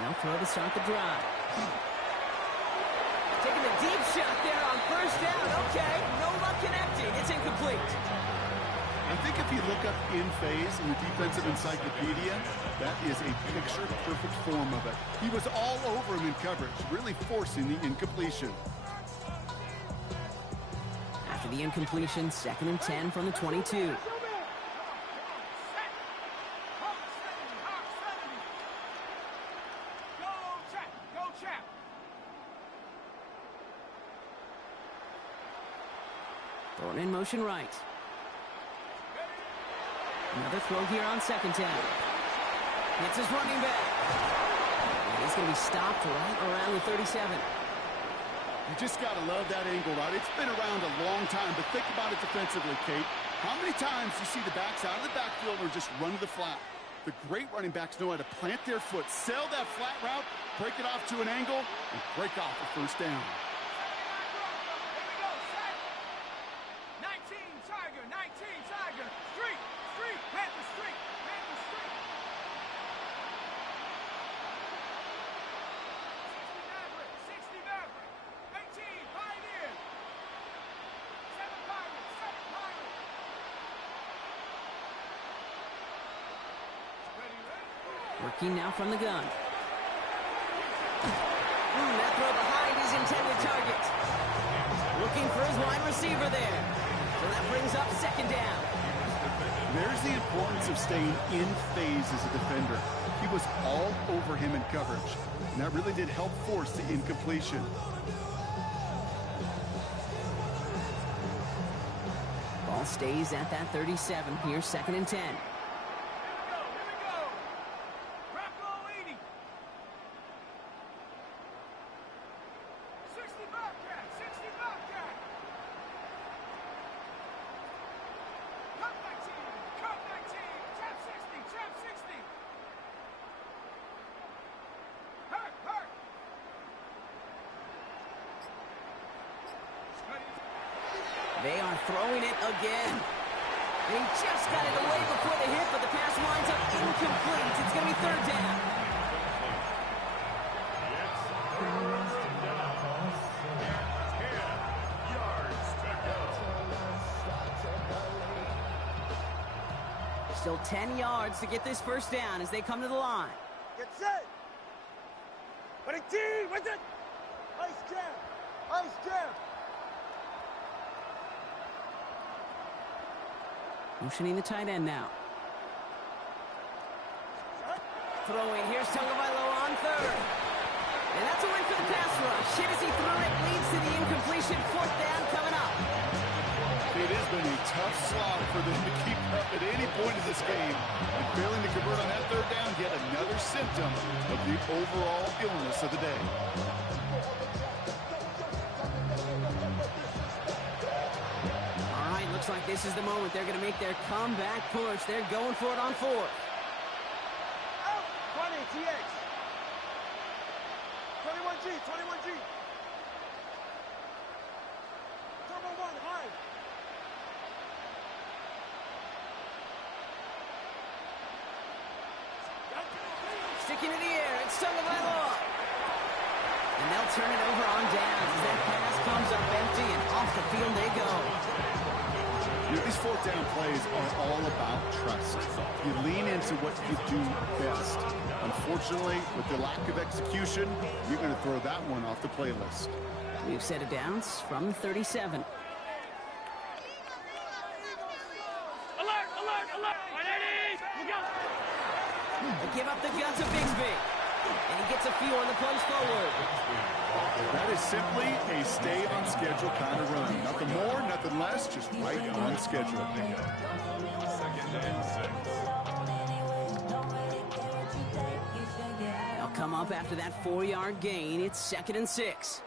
Now throw to start the drive. Taking the deep shot there on first down. Okay, no luck connecting. It's incomplete. I think if you look up in phase in the defensive encyclopedia, that is a picture-perfect form of it. He was all over him in coverage, really forcing the incompletion. After the incompletion, 2nd and 10 from the 22. Thrown in motion right. Another throw here on 2nd down. It's his running back. And he's going to be stopped right around the 37. You just got to love that angle, right? It's been around a long time, but think about it defensively, Kate. How many times do you see the backs out of the backfield or just run to the flat? The great running backs know how to plant their foot, sell that flat route, break it off to an angle, and break off the first down. 19 Tiger. Street. Panther Street. 60 Maverick. 18 Pioneer. 7 Pirates. Ready. Working now from the gun. That throw behind his intended target. Looking for his wide receiver there. So that brings up 2nd down. There's the importance of staying in phase as a defender. He was all over him in coverage, and that really did help force the incompletion. Ball stays at that 37. Here's 2nd and 10. Here we go. Rocco 80. 60 Bobcat. Cup 19. Trap 60. Hurt. They are throwing it again. They just got it away before the hit, but the pass winds up incomplete. It's going to be 3rd down. Still 10 yards to get this first down as they come to the line. Get set. Ready, team. What's it? Ice jam. Motioning the tight end now. Throwing. Here's Tagovailoa on 3rd. And that's a win for the pass rush. Hit as he threw it. Leads to the incompletion. 4th down coming up. It has been a tough slog for them to keep up at any point in this game. And failing to convert on that 3rd down, yet another symptom of the overall illness of the day. All right, looks like this is the moment. They're going to make their comeback push. They're going for it on 4th. Out. 20 TX. 21G. Turbo 1, high. Sticking in the air. It's Tagovailoa. And they'll turn it over on downs as that pass comes up empty and off the field they go. You know, these fourth down plays are all about trust. You lean into what you do best. Unfortunately, with the lack of execution, you're going to throw that one off the playlist. We've set it downs from 37. Alert! Alert! Alert! 180! Look out! They give up the gun to Bigsby. And he gets a few on the punch forward. That is simply a stay on schedule kind of run. Nothing more, nothing less, just right on schedule. 2nd and 6. They'll come up after that 4-yard gain. It's 2nd and 6.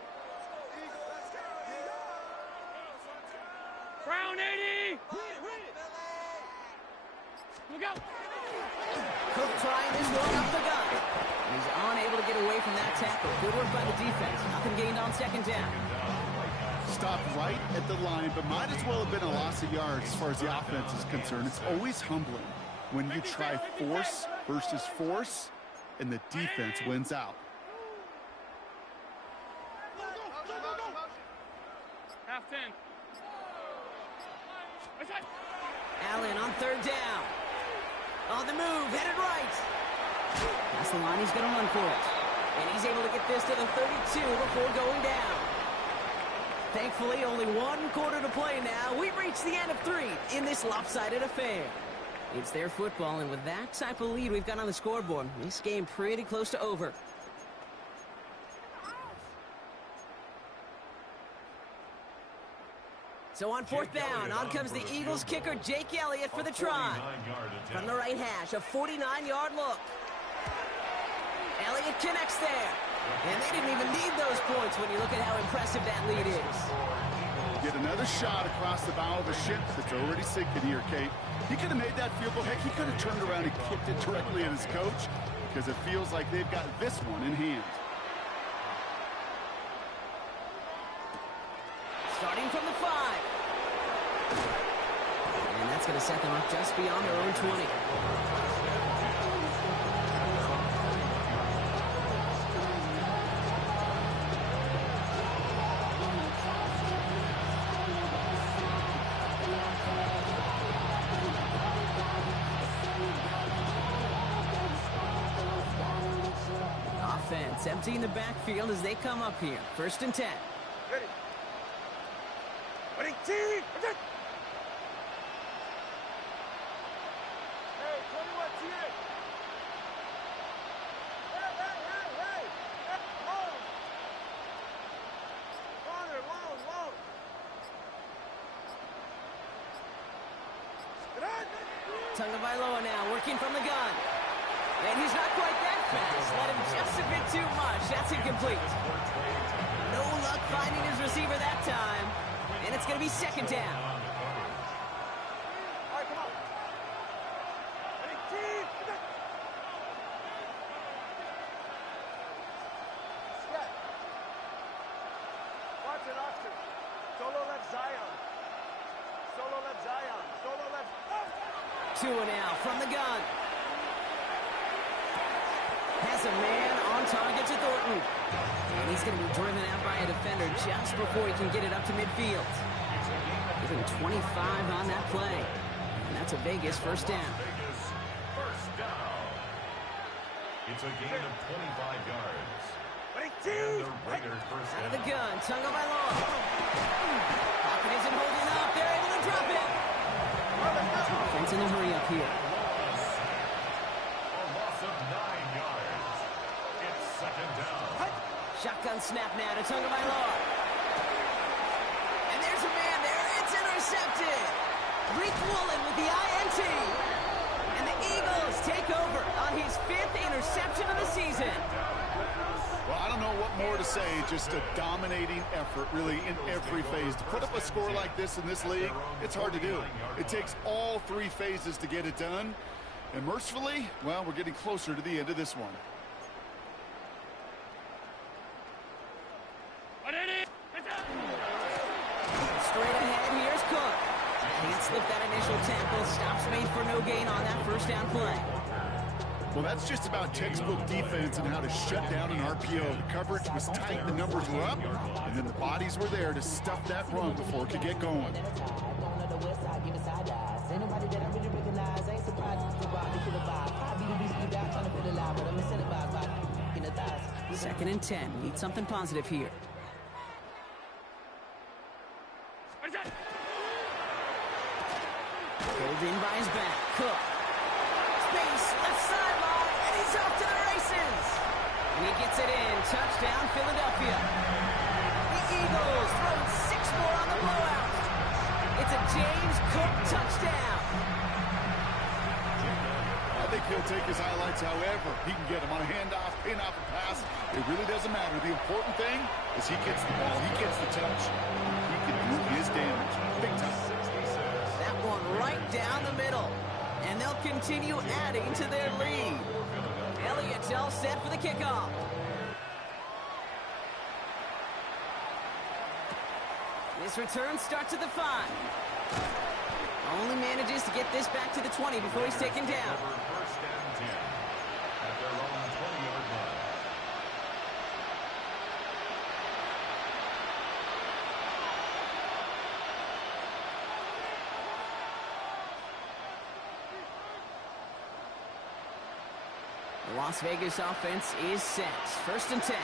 Brown 80! Look out! Cook trying this one up the gut. He's unable to get away from that tackle. Good work by the defense. Nothing gained on 2nd down. Stopped right at the line, but might as well have been a loss of yards as far as the offense is concerned. It's always humbling when you try force versus force, and the defense wins out. Half 10. Allen on 3rd down. On the move, headed right. That's the line, he's going to run for it. And he's able to get this to the 32 before going down. Thankfully, only 1 quarter to play now. We've reached the end of 3 in this lopsided affair. It's their football, and with that type of lead we've got on the scoreboard, this game pretty close to over. So on 4th down, on comes the Eagles kicker, Jake Elliott, for the try. From the right hash, a 49-yard look. Elliott connects there. And they didn't even need those points when you look at how impressive that lead is. Get another shot across the bow of a ship that's already sinking here, Kate. He could have made that field goal. Heck, he could have turned around and kicked it directly at his coach, because it feels like they've got this one in hand. Starting from the 5. And that's going to set them up just beyond their own 20. Offense emptying the backfield as they come up here. 1st and 10. Ready. Ready, team! Hey, 21, team! Hey! Long! Long! Tagovailoa now working from the gun. And he's not quite that fast. Let him just a bit too much. That's incomplete. No luck finding his receiver that time. And it's going to be 2nd down. All right, come on. Ready, team! Step. Watch it, Austin. Solo left Zion. Solo left Zion. Solo left. Oh! Tua now from the gun. Has a man on target to Thornton. And he's going to be driven out by a defender just before he can get it up to midfield. Give him 25 on that play. And that's a Vegas 1st down. First down. It's a gain of 25 yards. Ready, And team! the Raiders first Out of the down. gun, Tagovailoa. Pocket isn't holding up. They're able to drop it. Offense in a hurry up here. A loss of 9 yards. It's 2nd down. Shotgun snap now to Tagovailoa. And there's a man there. It's intercepted. Reek Woolen with the INT. And the Eagles take over on his 5th interception of the season. Well, I don't know what more to say. Just a dominating effort, really, in every phase. To put up a score like this in this league, it's hard to do. It takes all 3 phases to get it done. And mercifully, well, we're getting closer to the end of this one. Straight ahead, here's Cook. Can't slip that initial tackle. Stops made for no gain on that 1st down play. Well, that's just about textbook defense and how to shut down an RPO. The coverage was tight, the numbers were up, and then the bodies were there to stuff that run before it could get going. Second and 10. Need something positive here. Pulled in by his back. Cook. Space, left sideline, and he's off to the races. And he gets it in. Touchdown, Philadelphia. The Eagles throwing 6 more on the blowout. It's a James Cook touchdown. I think he'll take his highlights however he can get them on a handoff, pin off a pass. It really doesn't matter. The important thing is he gets the ball, he gets the touch. He can do his damage. Big time. That one right down the middle. And they'll continue adding to their lead. Elliott's all set for the kickoff. This return starts at the 5. Only manages to get this back to the 20 before he's taken down. First and 10 at their own 20-yard line. The Las Vegas offense is set. First and 10.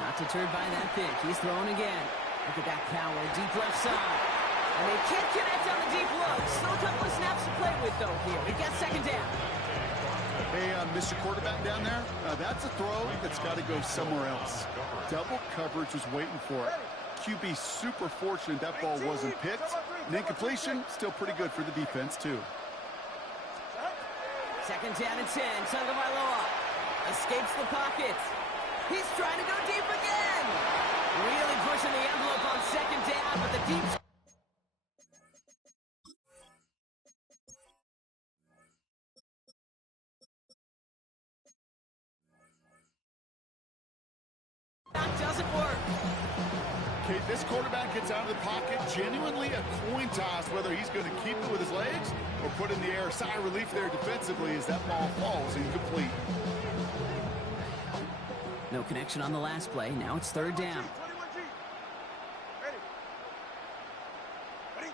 Not deterred by that pick. He's throwing again. Look at that power. Deep left side. And they can't connect on the deep low. Still a couple of snaps to play with, though, here. We've got second down. Hey, Mr. Quarterback down there, that's a throw that's got to go somewhere else. Double coverage was waiting for it. QB super fortunate that ball wasn't picked. And incompletion, still pretty good for the defense, too. Second down and 10. Tagovailoa escapes the pocket. He's trying to go deep again. Really pushing the envelope on second down, but the deep... That doesn't work. Okay, this quarterback gets out of the pocket, genuinely a coin toss, whether he's going to keep it with his legs or put in the air. Sigh of relief there defensively as that ball falls incomplete. No connection on the last play. Now it's third down. 21G. Ready. Ready.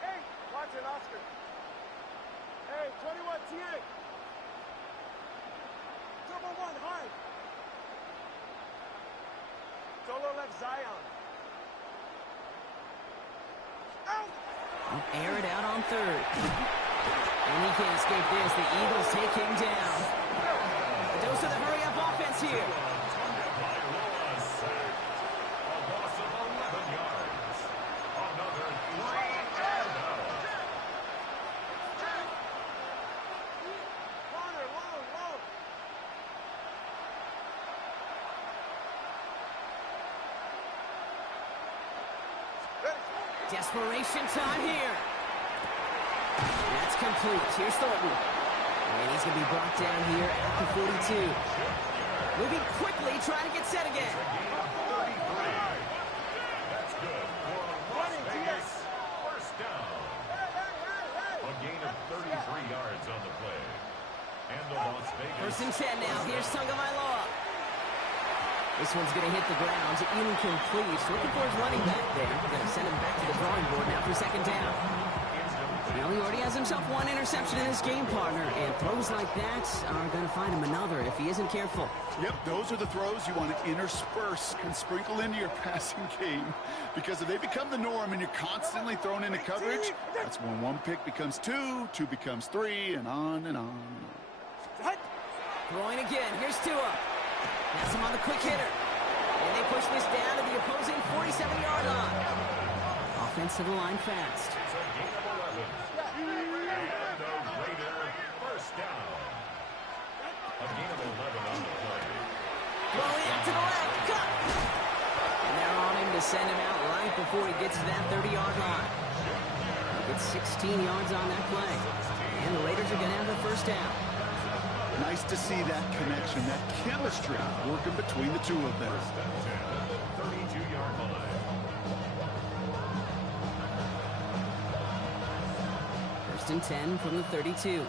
Hey. Watson, Oscar. Hey, 21 TA. Turbo 1, high. Solo left Zion. Out. Air it out on third. And he can't escape this. The Eagles take him down. A dose of the hurry-up offense here. Tagovailoa sacked. A loss of 11 yards. Another 3 and out. Corner, long. Desperation time here. That's complete. Here's Thornton. And he's going to be brought down here at the 42. Moving quickly, trying to get set again. That's good for Las Vegas. First down. A gain of 33 yards on the play. And the Las Vegas. First and 10 now. Here's Tagovailoa. This one's going to hit the ground. Incomplete. Looking for his running back there. Going to send him back to the drawing board now for second down. Well, he already has himself one interception in his game, partner, and throws like that are going to find him another if he isn't careful. Yep, those are the throws you want to intersperse and sprinkle into your passing game, because if they become the norm and you're constantly thrown into coverage, that's when one pick becomes two becomes three, and on and on. Throwing again. Here's Tua. Has him on the quick hitter. And they push this down to the opposing 47-yard line. Offense to the line fast. It's a gain of 11. And the Raider first down. A gain of 11 on the play. Throwing out to the left. Cut. And they're on him to send him out right before he gets to that 30-yard line. He gets 16 yards on that play. And the Raiders are going to have the first down. Nice to see that connection, that chemistry working between the two of them. First and 10 at the 32-yard line. First and 10 from the 32.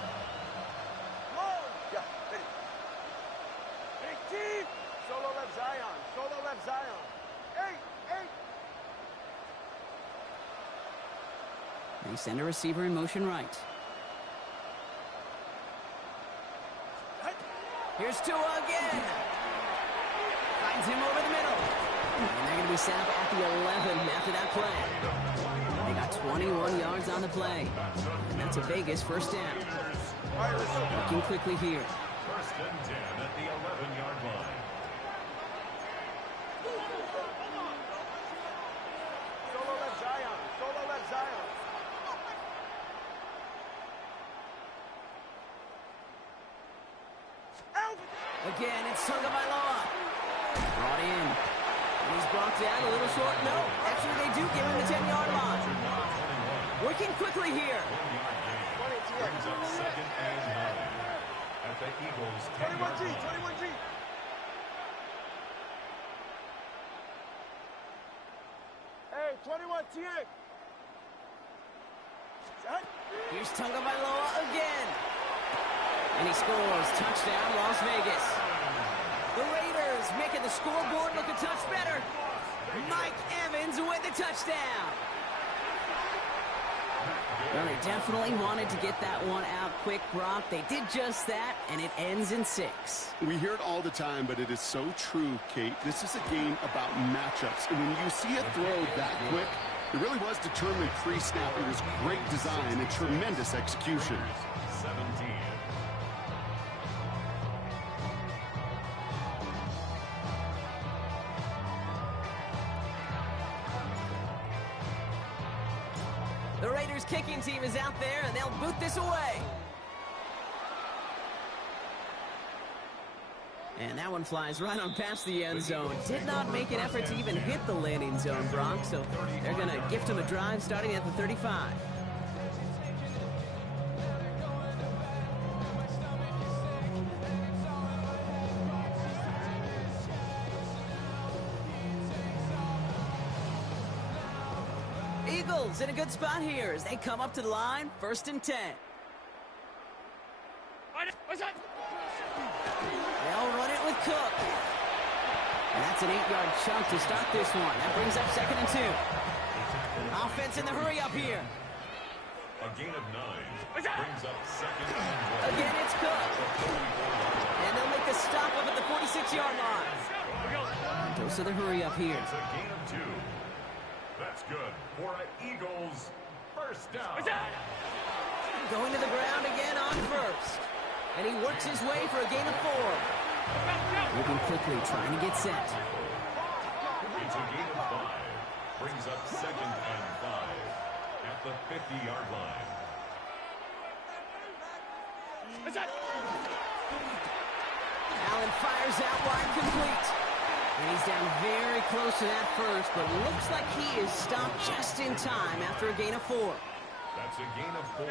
Yeah, ready. 18. Solo left Zion. Solo left Zion. 8. They send a receiver in motion right. Here's Tua again. Finds him over the middle. And they're going to be set up at the 11 after that play. They got 21 yards on the play. And that's a Vegas first down. Working quickly here. First and 10 at the 11-yard line. Solo left Zion. Solo left Zion. Again, it's Tagovailoa. Brought in. And he's brought down a little short. No, actually they do give him the 10-yard line. Working quickly here. Brings up second and 9 at the Eagles' 10-yard line. 21G. Hey, 21T. Here's Tagovailoa again. And he scores. Touchdown, Las Vegas. The Raiders making the scoreboard look a touch better. Mike Evans with the touchdown. Well, they definitely wanted to get that one out quick, Brock. They did just that, and it ends in 6. We hear it all the time, but it is so true, Kate. This is a game about matchups. And when you see a throw that quick, it really was determined pre-snap. It was great design and tremendous execution. 17. The Raiders kicking team is out there, and they'll boot this away. And that one flies right on past the end zone. Did not make an effort to even hit the landing zone, Brock, so they're going to gift him a drive starting at the 35. Eagles in a good spot here as they come up to the line, first and 10. They'll run it with Cook. And that's an 8-yard chunk to start this one. That brings up second and 2. Offense in the hurry up here. A gain of 9 brings up second and 1. Again, it's Cook. And they'll make the stop up at the 46-yard line. And those are the hurry up here. It's a gain of 2. That's good for an Eagles first down. Going to the ground again on first. And he works his way for a gain of 4. Moving quickly, trying to get set. It's a gain of 5. Brings up second and 5 at the 50-yard line. Allen fires out wide, complete. And he's down very close to that first, but looks like he is stopped just in time after a gain of 4. That's a gain of 4.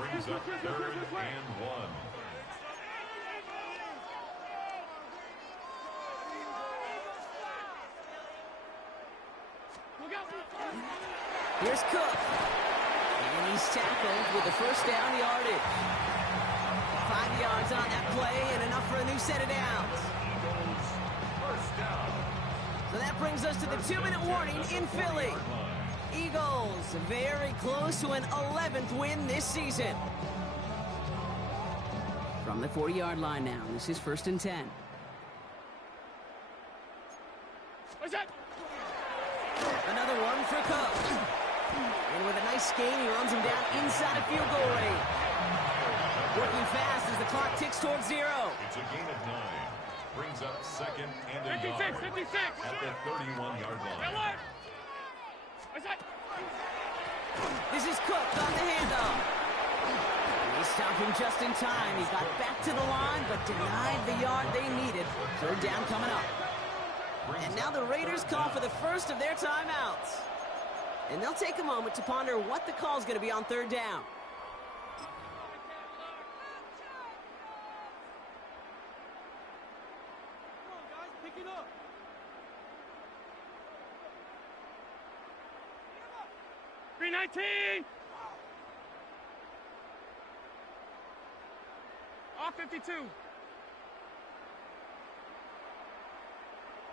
Brings up third and 1. Here's Cook. And he's tackled with the first down yardage. 5 yards on that play and enough for a new set of downs. Eagles first down. So that brings us to the 2-minute warning in Philly. Eagles very close to an 11th win this season. From the 40-yard line now, this is first and 10. Another one for Cook. And with a nice gain, he runs him down inside of field goal range. Working fast as the clock ticks towards 0. It's a gain of 9. Brings up second and a yard 56. at the 31-yard line. This is Cook on the handoff. They stopped him just in time. He got back to the line, but denied the yard they needed. Third down coming up. And now the Raiders call for the first of their timeouts. And they'll take a moment to ponder what the call is going to be on third down. 319. Off 52.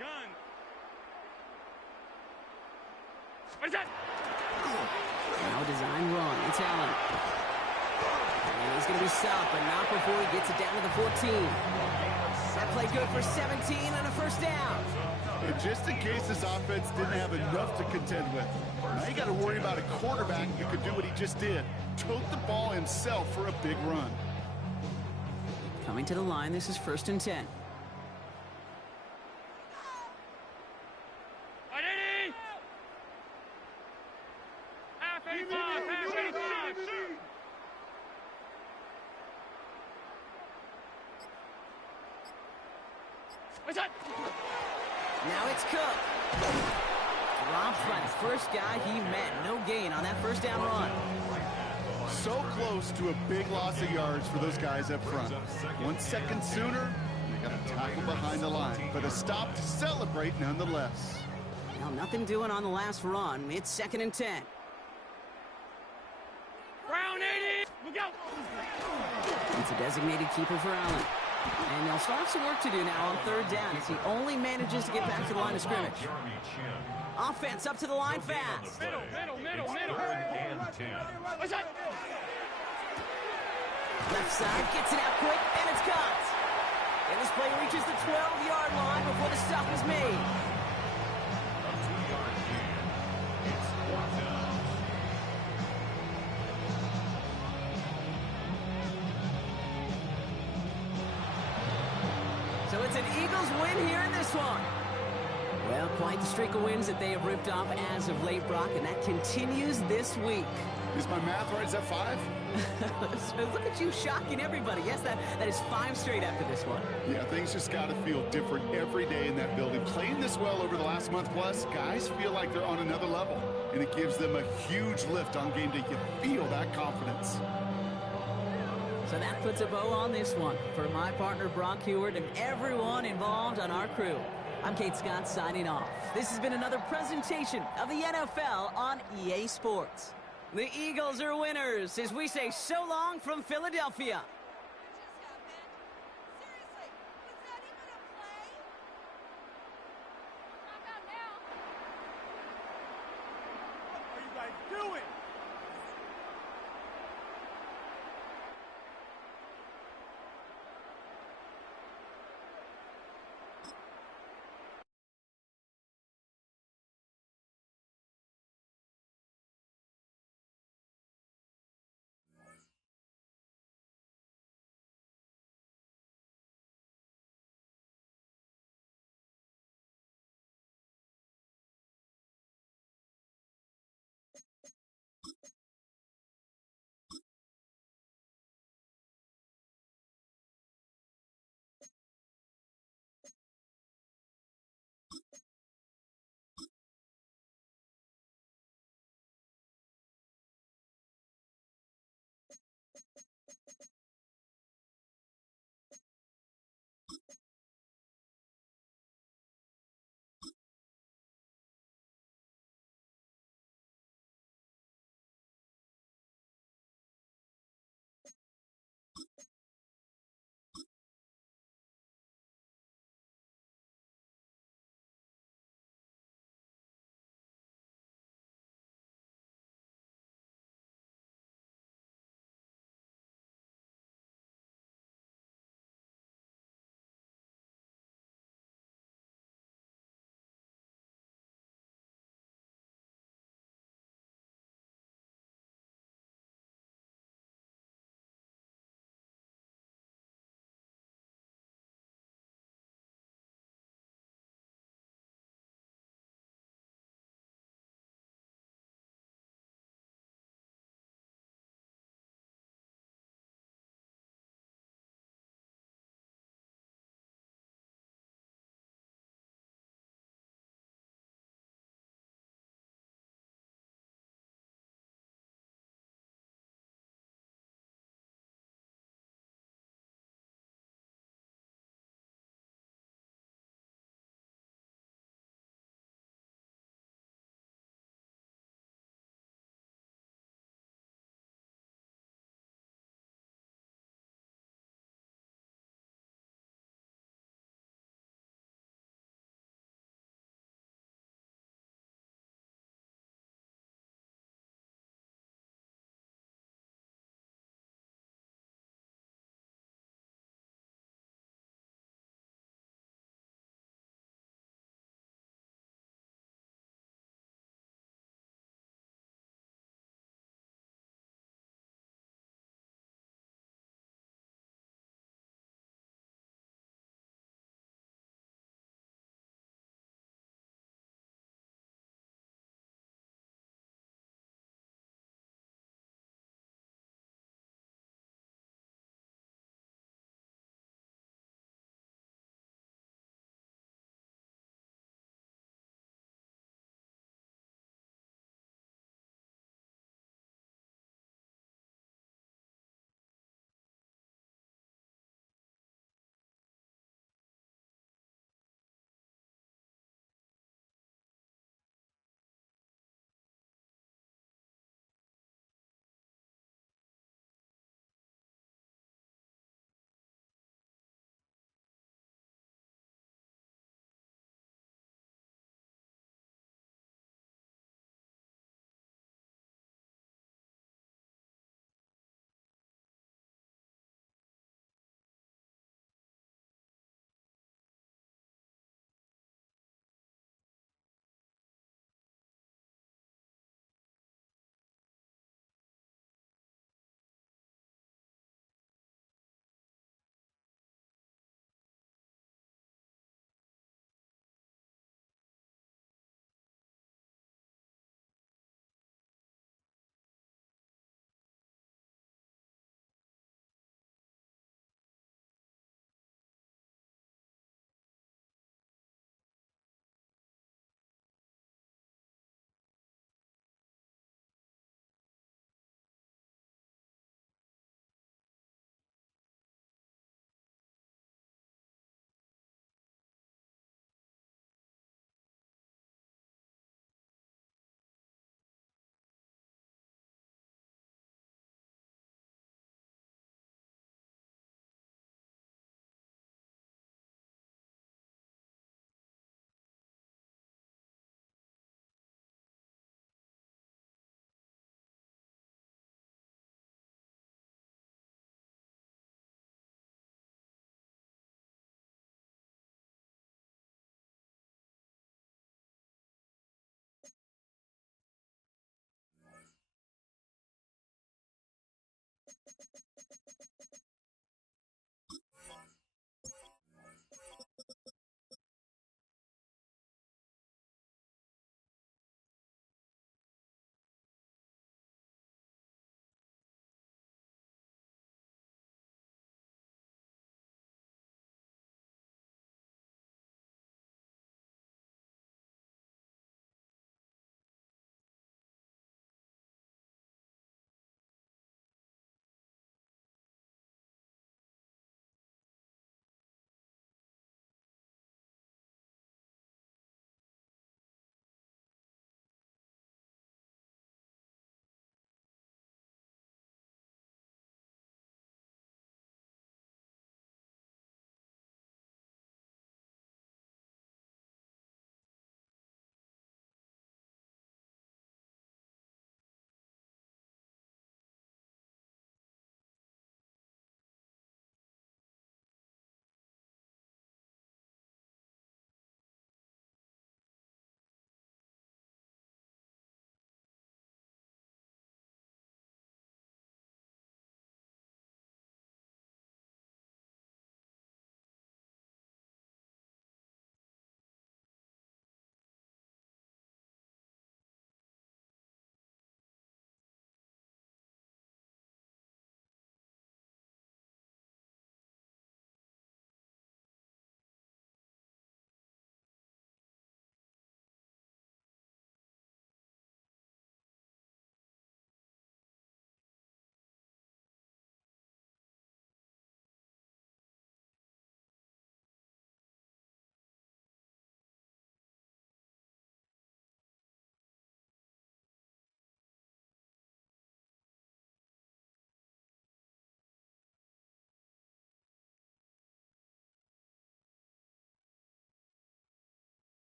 Gun. What is that? Now design run. It's Allen. And he's going to be stopped, but not before he gets it down to the 14. That play good for 17 and a first down. And just in case this offense didn't have enough to contend with, now you got to worry about a quarterback who could do what he just did. Tote the ball himself for a big run. Coming to the line, this is 1st and 10. Identity! Half 85, half 85. What's that? Now it's Cook. Dropped by the first guy he met. No gain on that first down run. So close to a big loss of yards for those guys up front. 1 second sooner, they got a tackle behind the line, but a stop to celebrate nonetheless. Well, nothing doing on the last run. It's 2nd and 10. Brown 80. Look out. It's a designated keeper for Allen. And they'll start some work to do now on 3rd down as he only manages to get back to the line of scrimmage. Offense up to the line fast. Middle. 3rd and 10. What's that? Left side, gets it out quick, and it's caught. And this play reaches the 12-yard line before the stop is made. A 2-yard gain. It's 4th down. So it's an Eagles win here in this one. Well, quite the streak of wins that they have ripped off as of late, Brock, and that continues this week. Is my math right? Is that 5? So look at you shocking everybody. Yes, that is 5 straight after this one. Yeah, things just got to feel different every day in that building. Playing this well over the last month plus, guys feel like they're on another level, and it gives them a huge lift on game day. You feel that confidence. So that puts a bow on this one. For my partner, Brock Huard, and everyone involved on our crew, I'm Kate Scott signing off. This has been another presentation of the NFL on EA Sports. The Eagles are winners as we say so long from Philadelphia.